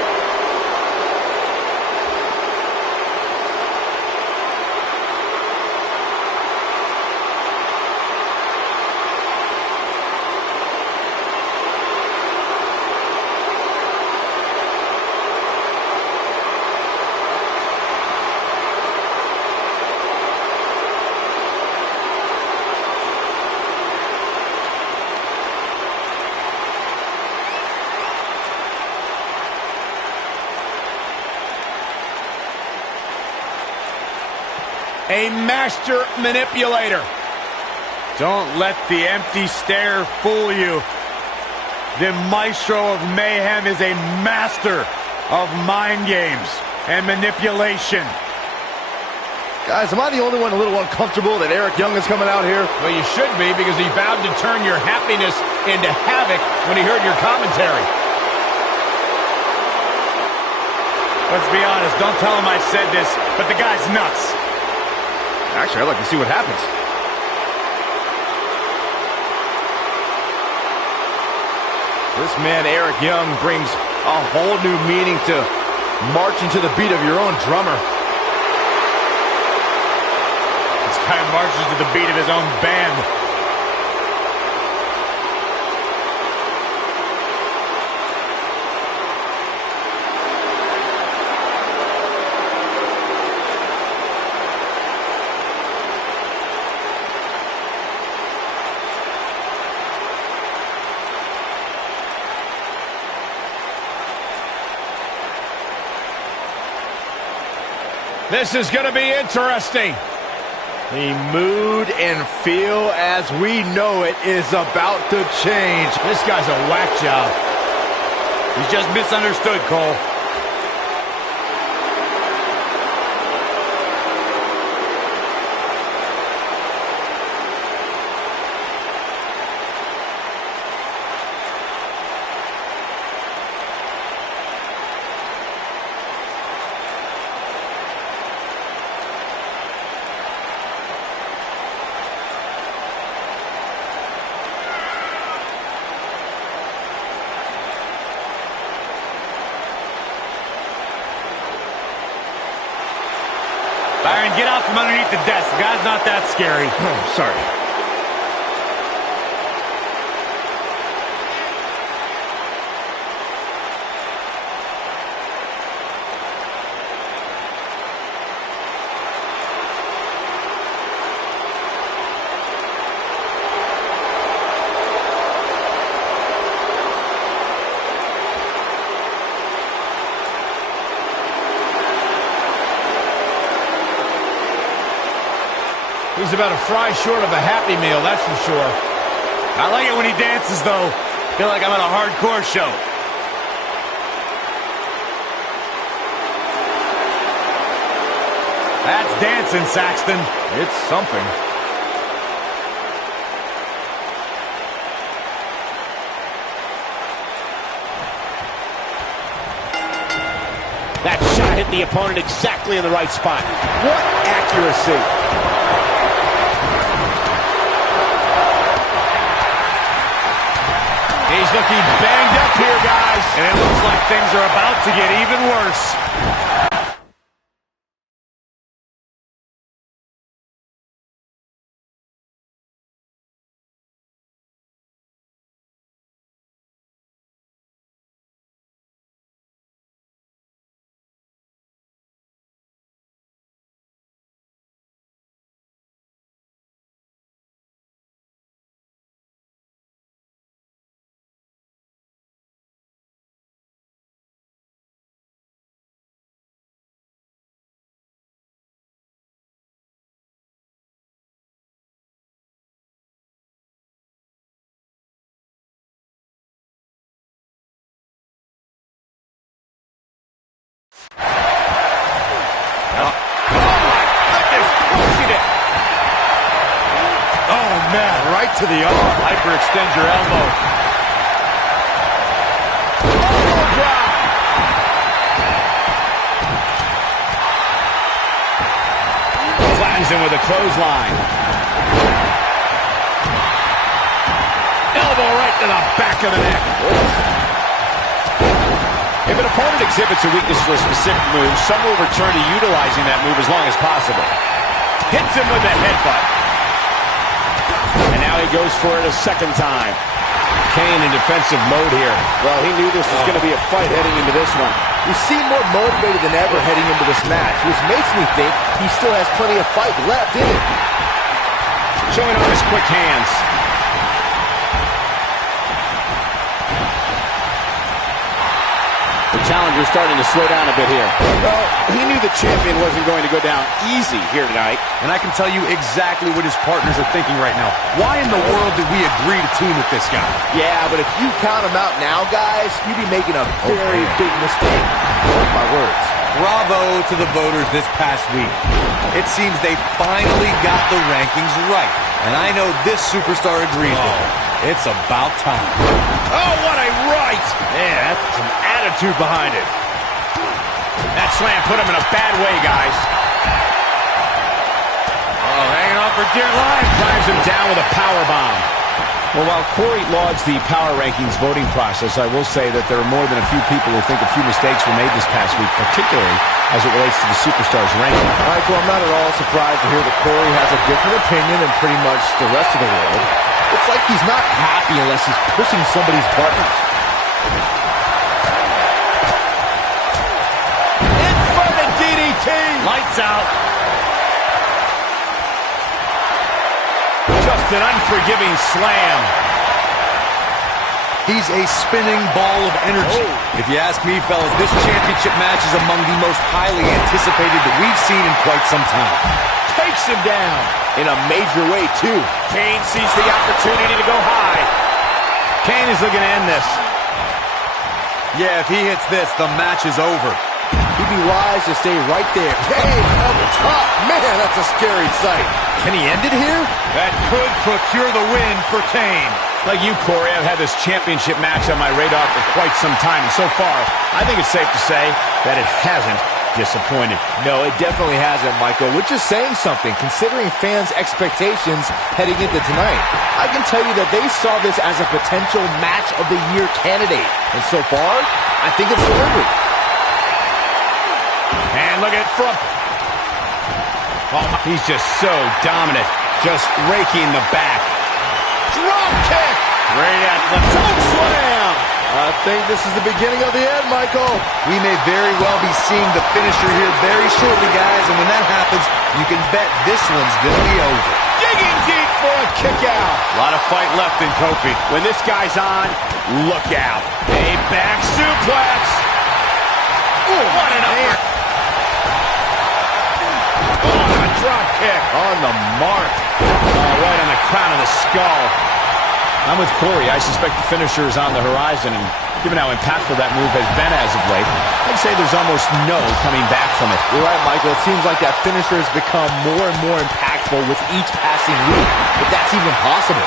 A master manipulator. Don't let the empty stare fool you. The Maestro of Mayhem is a master of mind games and manipulation. Guys, am I the only one a little uncomfortable that Eric Young is coming out here? Well, you should be, because he vowed to turn your happiness into havoc when he heard your commentary. Let's be honest, don't tell him I said this, but the guy's nuts. Actually, I'd like to see what happens. This man, Eric Young, brings a whole new meaning to marching to the beat of your own drummer. This guy marches to the beat of his own band. This is going to be interesting. The mood and feel as we know it is about to change. This guy's a whack job. He's just misunderstood, Cole. Byron, get out from underneath the desk. The guy's not that scary. Oh, sorry. He's about to fry short of a Happy Meal, that's for sure. I like it when he dances, though. Feel like I'm at a hardcore show. That's dancing, Saxton. It's something. the opponent exactly in the right spot. What accuracy. He's looking banged up here, guys. And it looks like things are about to get even worse. Right to the arm. Hyperextend your elbow. Elbow drop. Flattens him with a clothesline. Elbow right to the back of the neck. If an opponent exhibits a weakness for a specific move, some will return to utilizing that move as long as possible. Hits him with a headbutt. And now he goes for it a second time. Kane in defensive mode here. Well, he knew this was going to be a fight heading into this one. You seem more motivated than ever heading into this match, which makes me think he still has plenty of fight left in him. Showing off his quick hands. The challenger's starting to slow down a bit here. Well, he knew the champion wasn't going to go down easy here tonight. And I can tell you exactly what his partners are thinking right now. Why in the world did we agree to team with this guy? Yeah, but if you count him out now, guys, you'd be making a very big mistake. Mark my words. Bravo to the voters this past week. It seems they finally got the rankings right. And I know this superstar agrees with it. It's about time. Oh, what a right! Yeah, that's some attitude behind it. That slam put him in a bad way, guys. Oh, hanging on for dear life. Drives him down with a power bomb. Well, while Corey lauds the power rankings voting process, I will say that there are more than a few people who think a few mistakes were made this past week, particularly as it relates to the Superstars ranking. Michael, I'm not at all surprised to hear that Corey has a different opinion than pretty much the rest of the world. It's like he's not happy unless he's pushing somebody's buttons. Inverted DDT! Lights out. Just an unforgiving slam. He's a spinning ball of energy. If you ask me, fellas, this championship match is among the most highly anticipated that we've seen in quite some time. Takes him down. In a major way, too. Kane sees the opportunity to go high. Kane is looking to end this. Yeah, if he hits this, the match is over. He'd be wise to stay right there. Kane up top. Man, that's a scary sight. Can he end it here? That could procure the win for Kane. Like you, Corey, I've had this championship match on my radar for quite some time. And so far, I think it's safe to say that it hasn't disappointed. No, it definitely hasn't, Michael, which is saying something, considering fans' expectations heading into tonight. I can tell you that they saw this as a potential match of the year candidate. And so far, I think it's delivered. And look at it from... Oh, he's just so dominant. Just raking the back. Drop kick! Great athleticism. Choke slam! I think this is the beginning of the end, Michael. We may very well be seeing the finisher here very shortly, guys, and when that happens, you can bet this one's going to be over. Digging deep for a kick out. A lot of fight left in Kofi. When this guy's on, look out. A back suplex. Ooh, what an upper. Oh, a drop kick. On the mark. Oh, right on the crown of the skull. I'm with Corey. I suspect the finisher is on the horizon, and given how impactful that move has been as of late, I'd say there's almost no coming back from it. You're right, Michael. It seems like that finisher has become more and more impactful with each passing week, if that's even possible.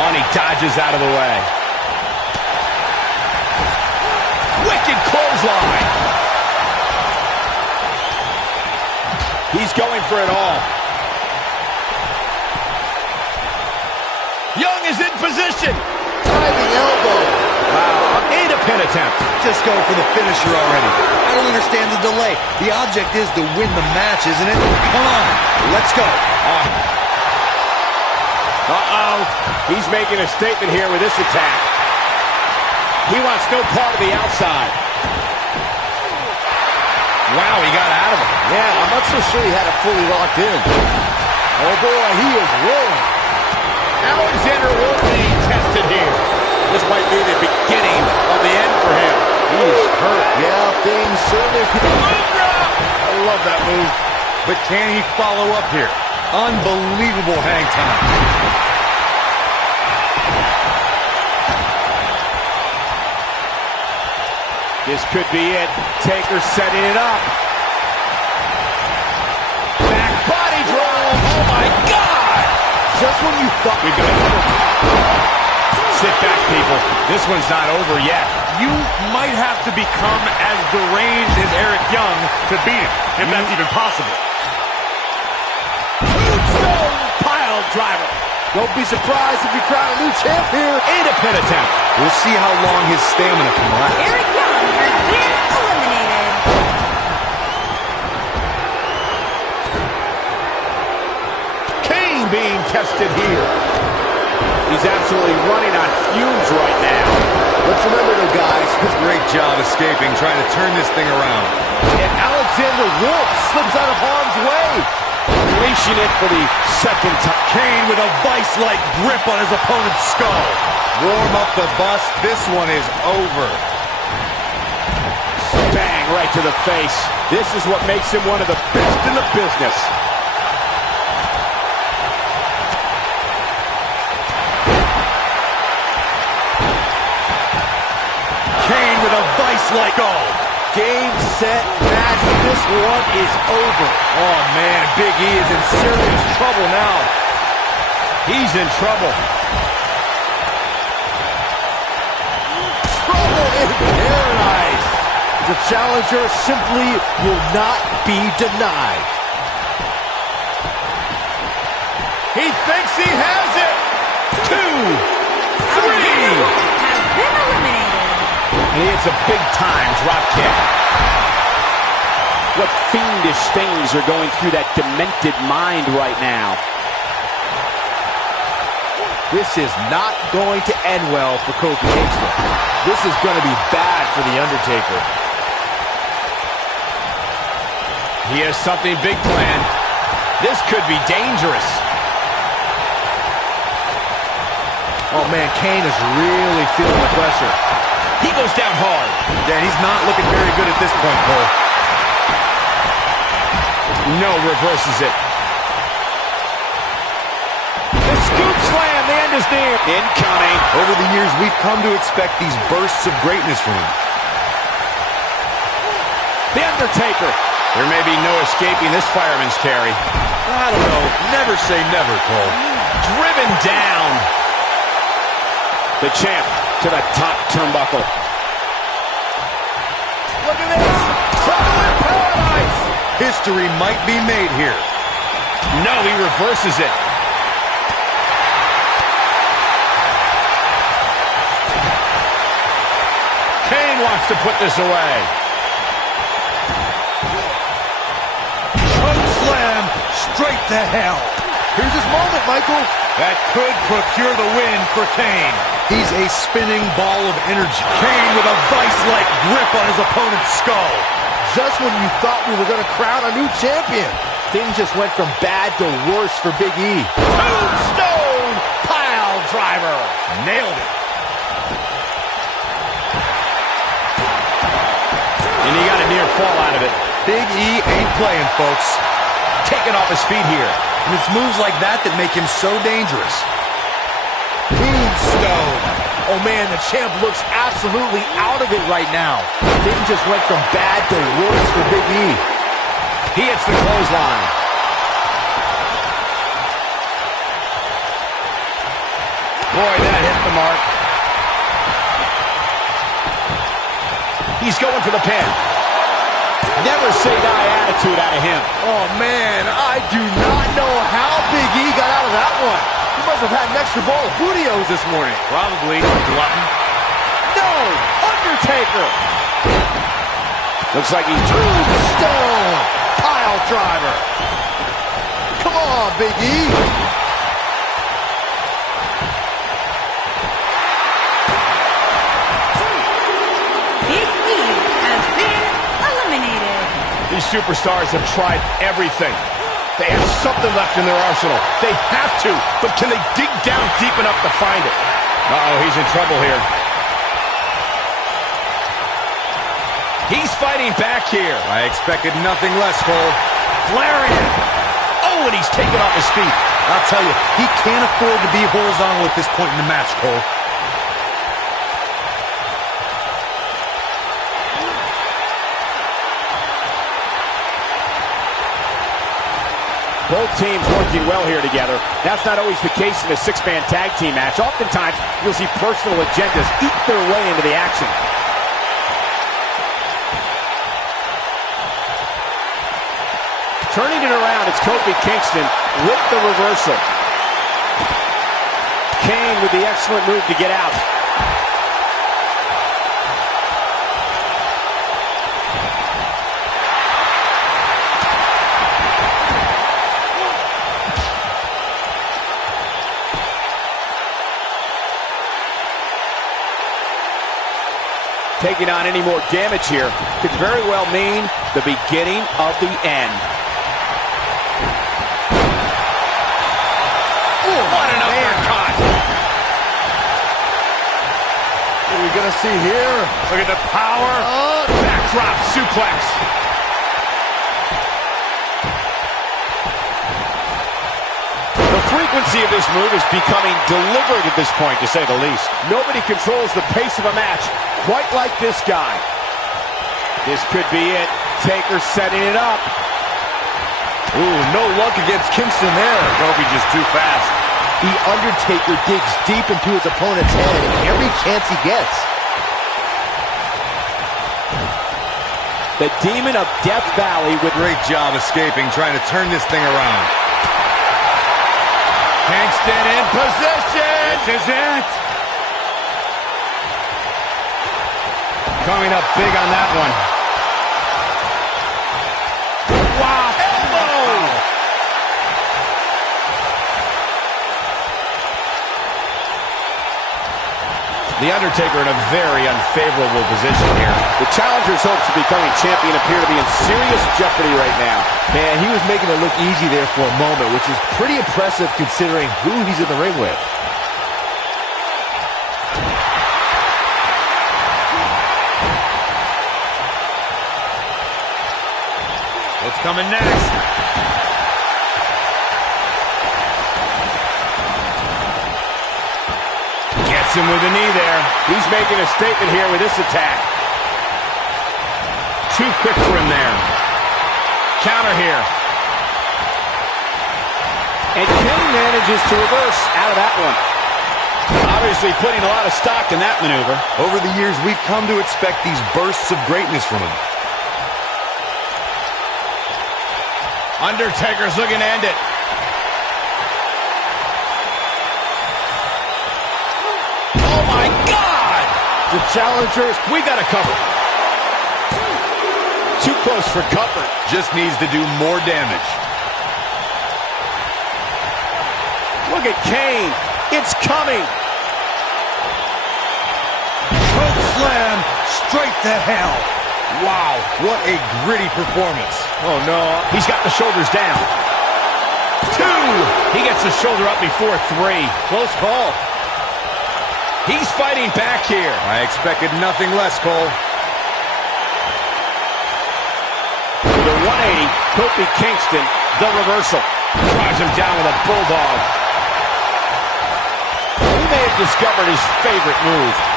Oh, and he dodges out of the way. Wicked clothesline. He's going for it all. Young is in position. Diving elbow. Wow, and a pin attempt. Just go for the finisher already. I don't understand the delay. The object is to win the match, isn't it? Come on, let's go. Uh-oh. He's making a statement here with this attack. He wants no part of the outside. Wow, he got out of it. Yeah, I'm not so sure he had it fully locked in. Oh, boy, he is rolling. Alexander will be tested here. This might be the beginning of the end for him. He is hurt. Yeah, things certainly could. I love that move. But can he follow up here? Unbelievable hang time. This could be it. Taker setting it up. Back body drop. Oh, my God. Just when you thought We've got sit back, people. This one's not over yet. You might have to become as deranged as Eric Young to beat him, if that's even possible. Tombstone pile driver. don't be surprised if we crown a new champ here. And a pin attempt. We'll see how long his stamina can last. Eric Young has been eliminated. Kane being tested here. He's absolutely running on fumes right now. Let's remember though, guys, Great job escaping, trying to turn this thing around. And Alexander Wolf slips out of harm's way. Reaching it for the second time. Kane with a vice-like grip on his opponent's skull. Warm up the bus. This one is over. Bang, right to the face. This is what makes him one of the best in the business. Kane with a vice-like game, set, match. This one is over. Oh, man, Big E is in serious trouble now. He's in trouble. Trouble in paradise. The challenger simply will not be denied. He thinks he has it. 2, 3. Has been eliminated. And he hits a big-time drop kick. What fiendish things are going through that demented mind right now. This is not going to end well for Kofi Kingston. This is going to be bad for The Undertaker. He has something big planned. This could be dangerous. Oh, man, Kane is really feeling the pressure. He goes down hard. Yeah, he's not looking very good at this point, Cole. No, reverses it. The scoop slam, the end is near. Incoming. Over the years, we've come to expect these bursts of greatness from him. The Undertaker. There may be no escaping this fireman's carry. I don't know. Never say never, Cole. Driven down. The champ to the top turnbuckle. Look at this. Trouble in paradise. History might be made here. No, he reverses it. Kane wants to put this away. Choke slam straight to hell. Here's his moment, Michael. That could procure the win for Kane. He's a spinning ball of energy. Kane with a vice-like grip on his opponent's skull. Just when you thought we were going to crown a new champion, things just went from bad to worse for Big E. Tombstone pile driver. Nailed it. And he got a near fall out of it. Big E ain't playing, folks. Taken off his feet here. And it's moves like that that make him so dangerous. Tombstone. Oh, man, the champ looks absolutely out of it right now. Things just went from bad to worse for Big E. He hits the clothesline. Boy, that hit the mark. He's going for the pin. Never say die attitude out of him. Oh, man, I do not know how Big E got out of that one. He must have had an extra bowl of Booty-O's this morning. Probably. Glutton. No! Undertaker! Looks like he's tombstone pile driver. Come on, Big E. Big E has been eliminated. These superstars have tried everything. They have something left in their arsenal. They have to, but can they dig down deep enough to find it? Uh-oh, he's in trouble here. He's fighting back here. I expected nothing less, Cole. Lariat. Oh, and he's taken off his feet. I'll tell you, he can't afford to be horizontal at this point in the match, Cole. Both teams working well here together. That's not always the case in a six-man tag team match. Oftentimes, you'll see personal agendas eat their way into the action. Turning it around, it's Kofi Kingston with the reversal. Kane with the excellent move to get out. Taking on any more damage here could very well mean the beginning of the end. Ooh, what an uppercut! What are we going to see here? Look at the power. Backdrop suplex. The frequency of this move is becoming deliberate at this point, to say the least. Nobody controls the pace of a match quite like this guy. This could be it. Taker setting it up. Ooh, no luck against Kingston there. Kofi just too fast. The Undertaker digs deep into his opponent's head every chance he gets. The Demon of Death Valley with Great job escaping, trying to turn this thing around. Kingston in position. This is it. Coming up big on that one. Wow. Elbow. The Undertaker in a very unfavorable position here. the challenger's hopes of becoming champion appear to be in serious jeopardy right now. Man, he was making it look easy there for a moment, which is pretty impressive considering who he's in the ring with. What's coming next? Gets him with a knee there. He's making a statement here with this attack. Too quick for him there. Counter here. And Kane manages to reverse out of that one. Obviously putting a lot of stock in that maneuver. Over the years, we've come to expect these bursts of greatness from him. Undertaker's looking to end it. Oh my God! The challengers, We got a cover. too close for comfort. Just needs to do more damage. Look at Kane. It's coming. Choke slam straight to hell. Wow, what a gritty performance. Oh no, he's got the shoulders down. 2! He gets the shoulder up before 3. Close call. He's fighting back here. I expected nothing less, Cole. With a 180, Kofi Kingston, the reversal. Drives him down with a bulldog. He may have discovered his favorite move.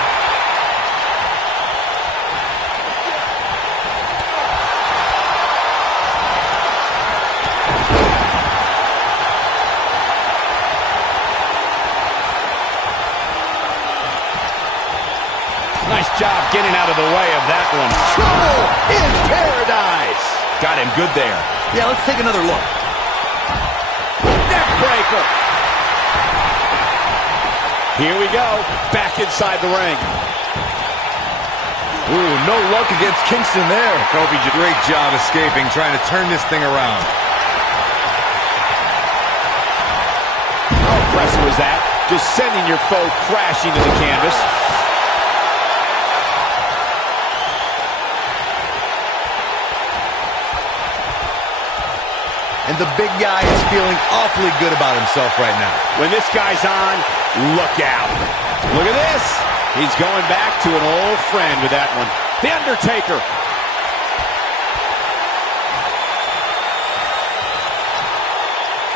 Nice job getting out of the way of that one. Trouble in paradise. Got him good there. Yeah, let's take another look. Neck breaker. Here we go. Back inside the ring. Ooh, no luck against Kingston there. Kofi did a great job escaping, trying to turn this thing around. How impressive was that? Just sending your foe crashing to the canvas. And the big guy is feeling awfully good about himself right now. When this guy's on, look out. Look at this. He's going back to an old friend with that one. The Undertaker.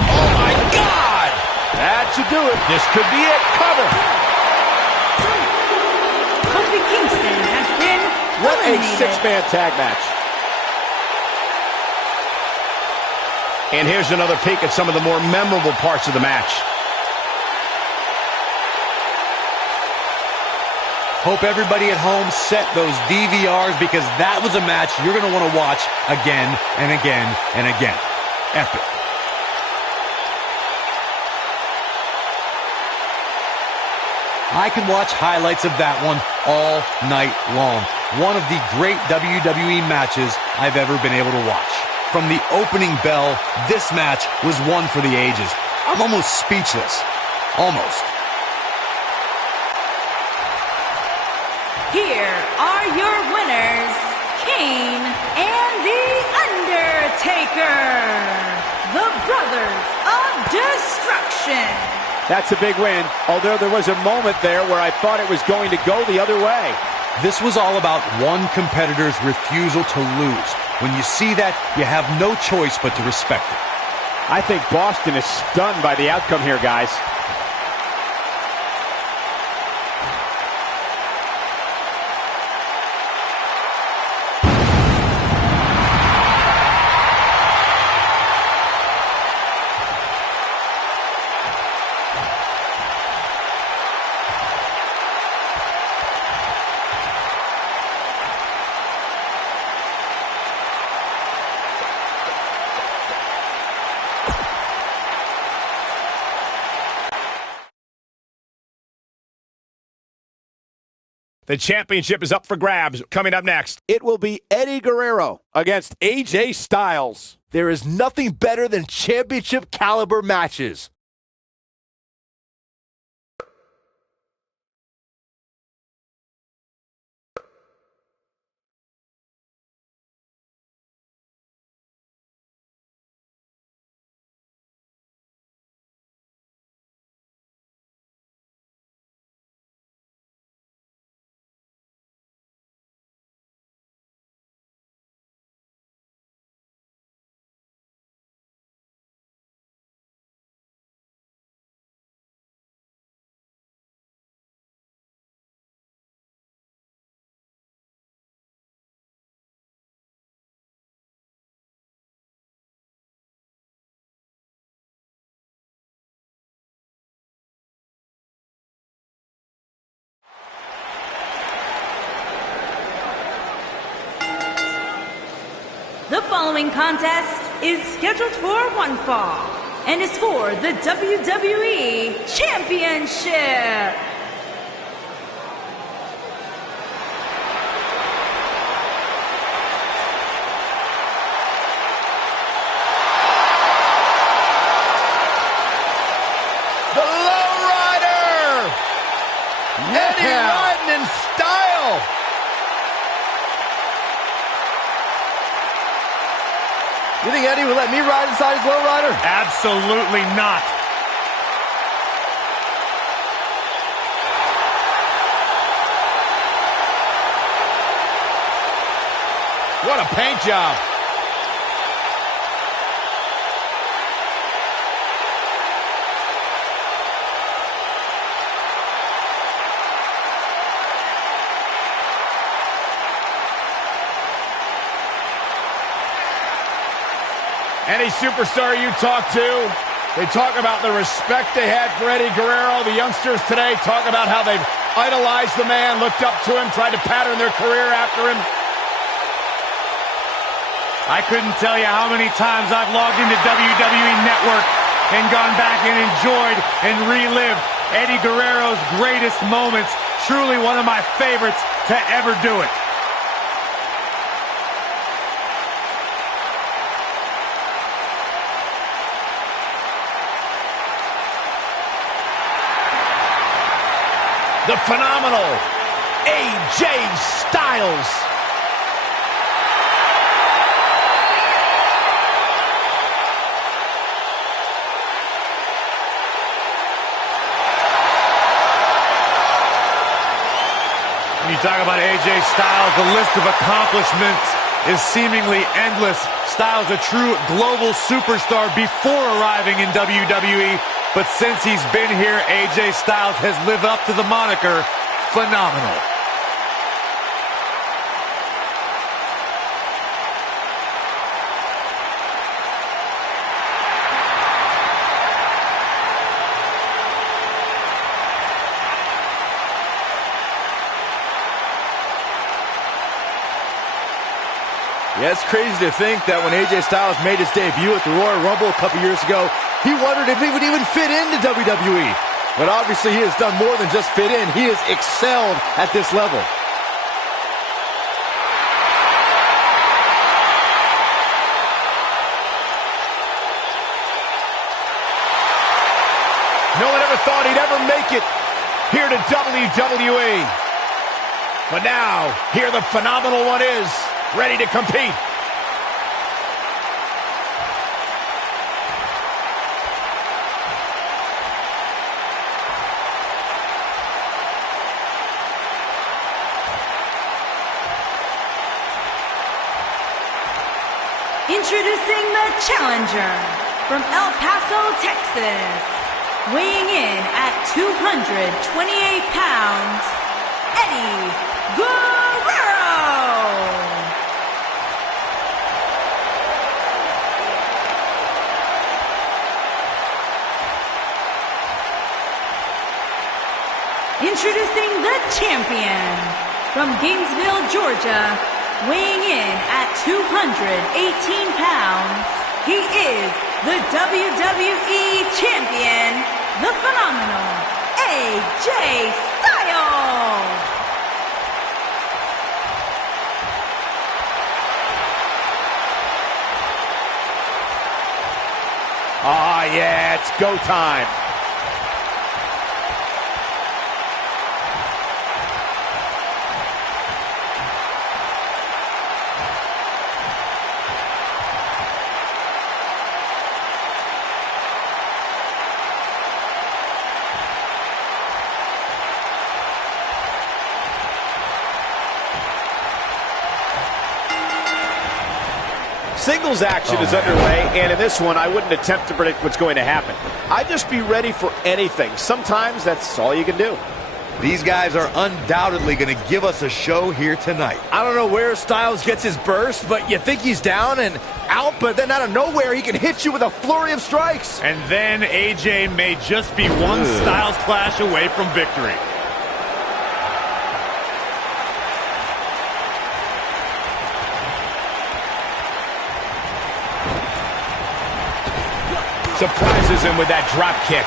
Oh, my God. That should do it. This could be it. Cover. Kofi Kingston has been What a eliminated. six-man tag match. And here's another peek at some of the more memorable parts of the match. Hope everybody at home set those DVRs, because that was a match you're going to want to watch again and again and again. Epic. I can watch highlights of that one all night long. One of the great WWE matches I've ever been able to watch. From the opening bell, this match was one for the ages. I'm almost speechless. Almost. Here are your winners, Kane and The Undertaker, the Brothers of Destruction. That's a big win, although there was a moment there where I thought it was going to go the other way. This was all about one competitor's refusal to lose. When you see that, you have no choice but to respect it. I think Boston is stunned by the outcome here, guys. The championship is up for grabs. Coming up next. It will be Eddie Guerrero Against AJ Styles. There is nothing better than championship caliber matches. The following contest is scheduled for one fall and is for the WWE Championship. The Lowrider! Eddie riding in style! You think Eddie would let me ride inside his lowrider? Absolutely not. What a paint job. Any superstar you talk to, they talk about the respect they had for Eddie Guerrero. The youngsters today talk about how they've idolized the man, looked up to him, tried to pattern their career after him. I couldn't tell you how many times I've logged into WWE Network and gone back and enjoyed and relived Eddie Guerrero's greatest moments. Truly one of my favorites to ever do it. The phenomenal AJ Styles. When you talk about AJ Styles, the list of accomplishments is seemingly endless. Styles, a true global superstar before arriving in WWE, but since he's been here, AJ Styles has lived up to the moniker phenomenal. Yeah, it's crazy to think that when AJ Styles made his debut at the Royal Rumble a couple years ago, he wondered if he would even fit into WWE. But obviously he has done more than just fit in. He has excelled at this level. No one ever thought he'd ever make it here to WWE. But now, here the phenomenal one is, ready to compete. Introducing the challenger from El Paso, Texas, weighing in at 228 pounds, Eddie Guerrero. Introducing the champion from Gainesville, Georgia, weighing in at 218 pounds, he is the WWE Champion, the phenomenal AJ Styles. Ah, yeah, it's go time. Singles action is underway, and in this one, I wouldn't attempt to predict what's going to happen. I'd just be ready for anything. Sometimes that's all you can do. These guys are undoubtedly going to give us a show here tonight. I don't know where Styles gets his burst, but you think he's down and out, but then out of nowhere, he can hit you with a flurry of strikes. And then AJ may just be one Styles clash away from victory. Surprises him with that drop kick.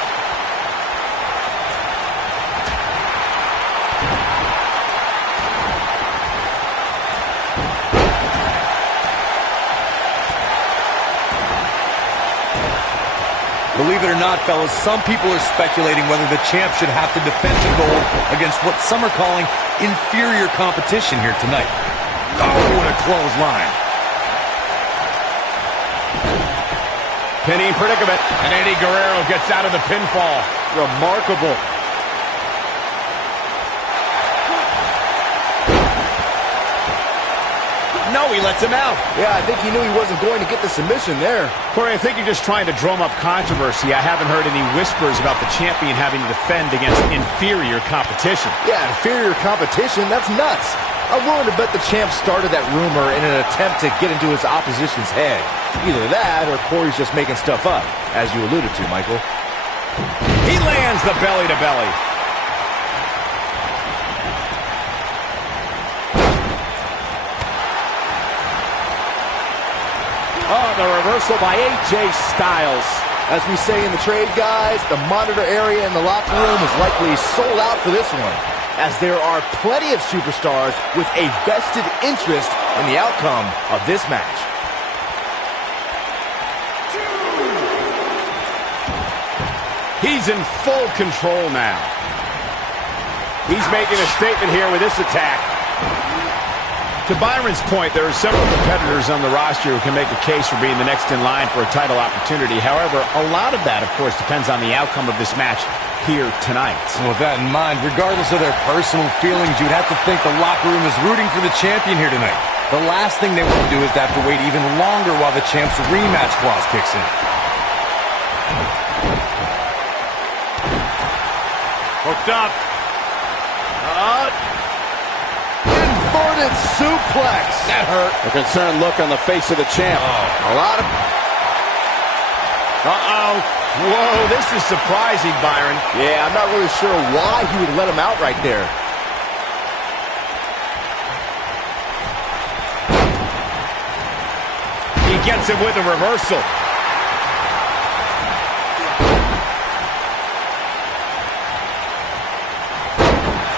Believe it or not, fellas, some people are speculating whether the champ should have to defend the gold against what some are calling inferior competition here tonight. Oh, what a clothesline. Pinning predicament. And Eddie Guerrero gets out of the pinfall. Remarkable. No, he lets him out. Yeah, I think he knew he wasn't going to get the submission there. Corey, I think you're just trying to drum up controversy. I haven't heard any whispers about the champion having to defend against inferior competition. Yeah, inferior competition, that's nuts. I'm willing to bet the champ started that rumor in an attempt to get into his opposition's head. Either that or Corey's just making stuff up, as you alluded to, Michael. He lands the belly to belly. Oh, the reversal by AJ Styles. As we say in the trade, guys, the monitor area in the locker room is likely sold out for this one, as there are plenty of superstars with a vested interest in the outcome of this match. He's in full control now. He's making a statement here with this attack. To Byron's point, there are several competitors on the roster who can make a case for being the next in line for a title opportunity. However, a lot of that, of course, depends on the outcome of this match here tonight. And with that in mind, regardless of their personal feelings, you'd have to think the locker room is rooting for the champion here tonight. The last thing they want to do is to have to wait even longer while the champ's rematch clause kicks in. Hooked up. Inverted suplex. That hurt. A concerned look on the face of the champ. A lot of... Uh-oh. Whoa, this is surprising, Byron. Yeah, I'm not really sure why he would let him out right there. He gets him with a reversal.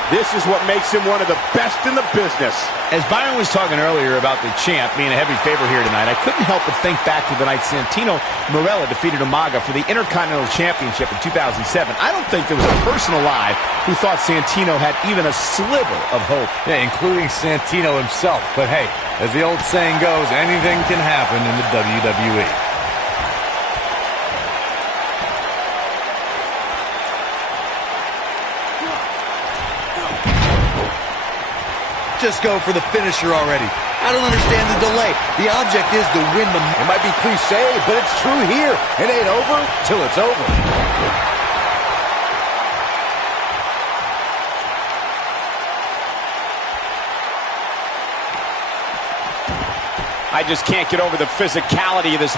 This is what makes him one of the best in the business. As Byron was talking earlier about the champ being a heavy favorite here tonight, I couldn't help but think back to the night Santino Marella defeated Umaga for the Intercontinental Championship in 2007. I don't think there was a person alive who thought Santino had even a sliver of hope. Yeah, including Santino himself. But hey, as the old saying goes, anything can happen in the WWE. Just go for the finisher already. I don't understand the delay. The object is to win the... It might be cliche, but it's true here. It ain't over till it's over. I just can't get over the physicality of this.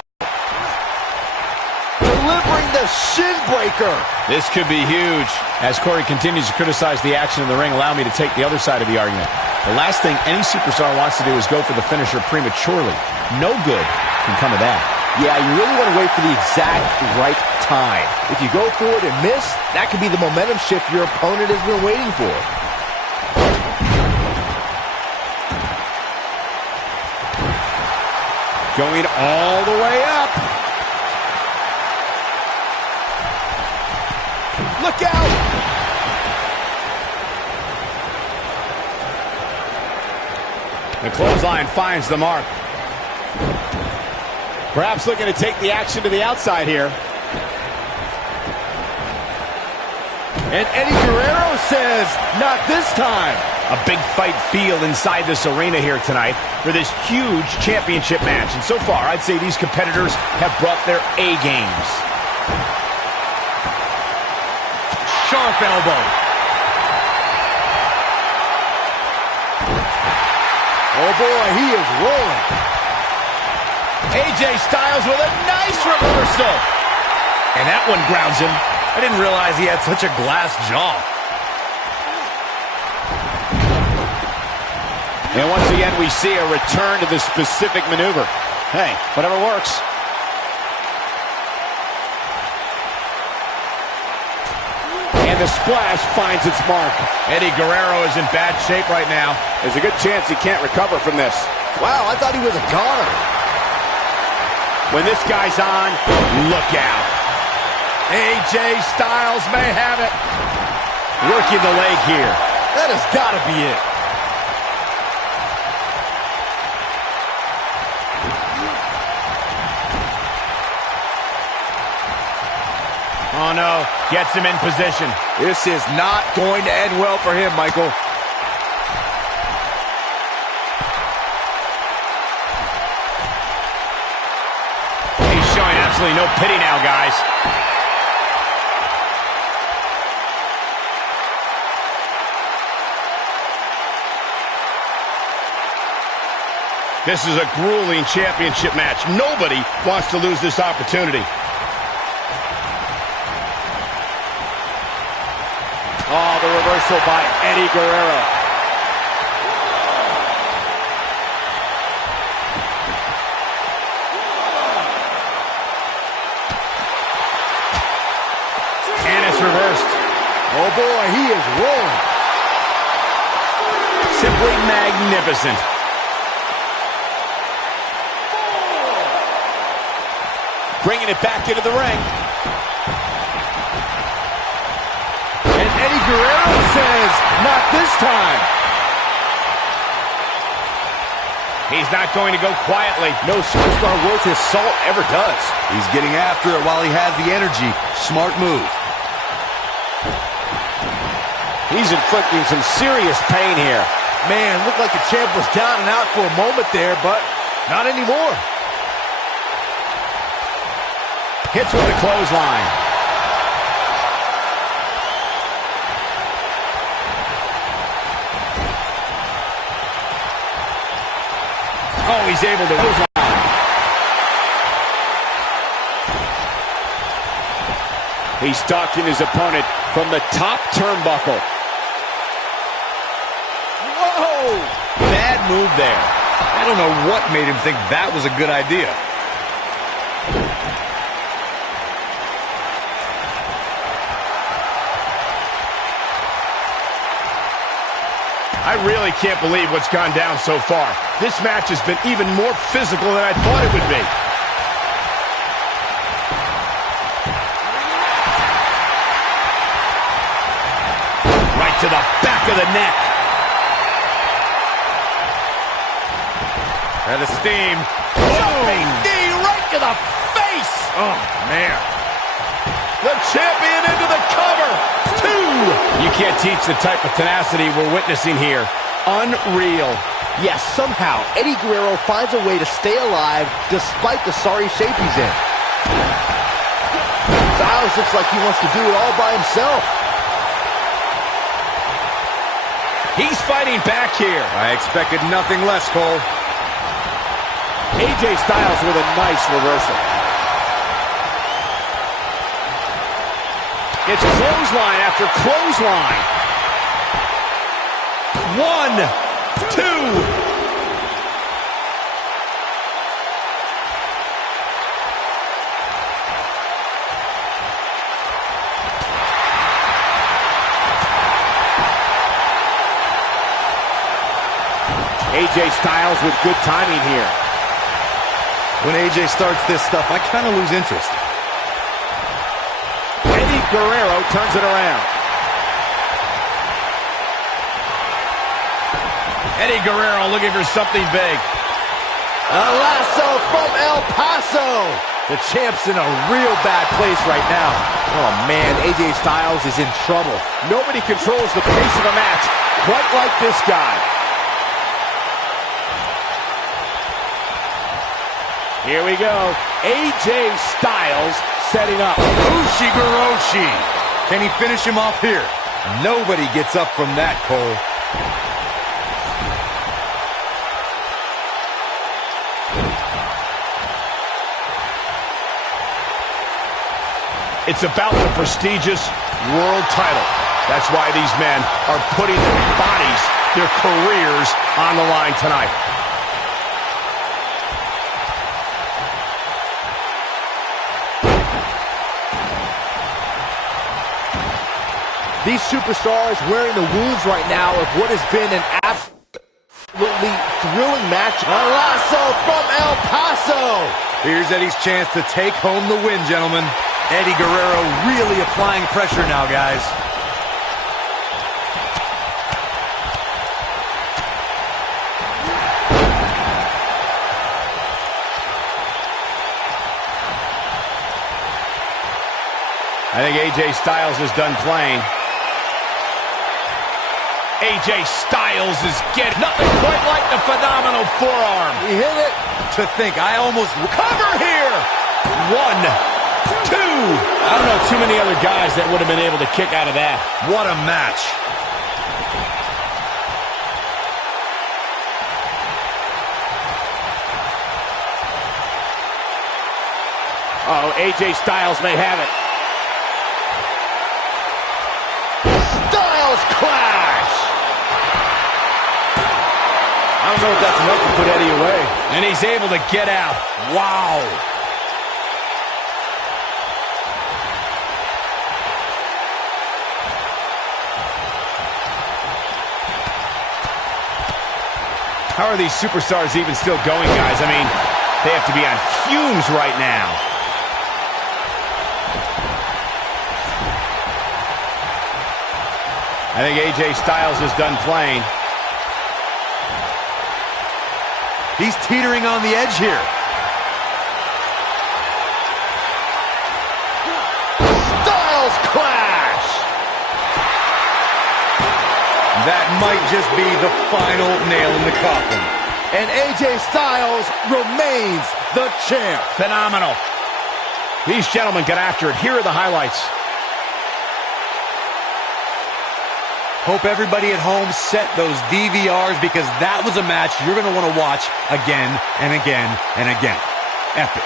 Delivering the shin breaker. This could be huge. As Corey continues to criticize the action in the ring, allow me to take the other side of the argument. The last thing any superstar wants to do is go for the finisher prematurely. No good can come of that. Yeah, you really want to wait for the exact right time. If you go for it and miss, that could be the momentum shift your opponent has been waiting for. Going all the way up. Look out! The clothesline finds the mark. Perhaps looking to take the action to the outside here. And Eddie Guerrero says, not this time. A big fight feel inside this arena here tonight for this huge championship match. And so far, I'd say these competitors have brought their A games. Sharp elbow. Oh boy, he is rolling. AJ Styles with a nice reversal. And that one grounds him. I didn't realize he had such a glass jaw. And once again, we see a return to the specific maneuver. Hey, whatever works. And the splash finds its mark. Eddie Guerrero is in bad shape right now. There's a good chance he can't recover from this. Wow, I thought he was a goner. When this guy's on, look out. AJ Styles may have it. Working the leg here. That has got to be it. Oh no, gets him in position. This is not going to end well for him, Michael. He's showing absolutely no pity now, guys. This is a grueling championship match. Nobody wants to lose this opportunity. Oh, the reversal by Eddie Guerrero. reversed. Oh boy, he is rolling. Simply magnificent. Bringing it back into the ring. And Eddie Guerrero says, not this time. He's not going to go quietly. No superstar worth his salt ever does. He's getting after it while he has the energy. Smart move. He's inflicting some serious pain here. Man, looked like the champ was down and out for a moment there, but not anymore. Hits with the clothesline. Oh, he's able to clothesline. He's stalking his opponent from the top turnbuckle. Whoa! Bad move there. I don't know what made him think that was a good idea. I really can't believe what's gone down so far. This match has been even more physical than I thought it would be. Right to the back of the neck. Out of steam. Jumping knee right to the face. Oh, man. The champion into the cover. 2. You can't teach the type of tenacity we're witnessing here. Unreal. Yes, somehow, Eddie Guerrero finds a way to stay alive despite the sorry shape he's in. Styles looks like he wants to do it all by himself. He's fighting back here. I expected nothing less, Cole. AJ Styles with a nice reversal. It's clothesline after clothesline. 1, 2. AJ Styles with good timing here. When AJ starts this stuff, I kind of lose interest. Eddie Guerrero turns it around. Eddie Guerrero looking for something big. A lasso from El Paso. The champ's in a real bad place right now. Oh man, AJ Styles is in trouble. Nobody controls the pace of a match quite like this guy. Here we go. AJ Styles setting up. Ushiguroshi. Can he finish him off here? Nobody gets up from that, Cole. It's about the prestigious world title. That's why these men are putting their bodies, their careers on the line tonight. These superstars wearing the wounds right now of what has been an absolutely thrilling match. A lasso from El Paso. Here's Eddie's chance to take home the win, gentlemen. Eddie Guerrero really applying pressure now, guys. I think AJ Styles is done playing. AJ Styles is getting nothing quite like the phenomenal forearm. He hit it. To think, I almost... Cover here. 1, 2. I don't know too many other guys that would have been able to kick out of that. What a match. Uh-oh, AJ Styles may have it. Styles clash. I don't know if that's enough to put Eddie away. And he's able to get out. Wow. How are these superstars even still going, guys? I mean, they have to be on fumes right now. I think AJ Styles is done playing. He's teetering on the edge here. Styles clash! That might just be the final nail in the coffin. And AJ Styles remains the champ. Phenomenal. These gentlemen get after it. Here are the highlights. Hope everybody at home set those DVRs because that was a match you're going to want to watch again and again and again. Epic.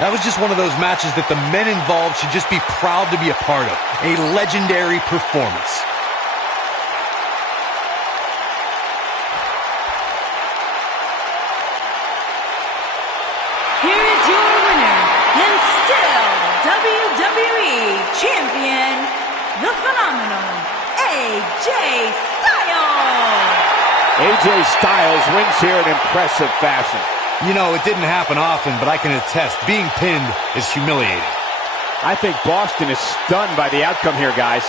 That was just one of those matches that the men involved should just be proud to be a part of. A legendary performance. Here is your winner, and still WWE Champion, the phenomenal AJ Styles. AJ Styles wins here in impressive fashion. You know, it didn't happen often, but I can attest, being pinned is humiliating. I think Boston is stunned by the outcome here, guys.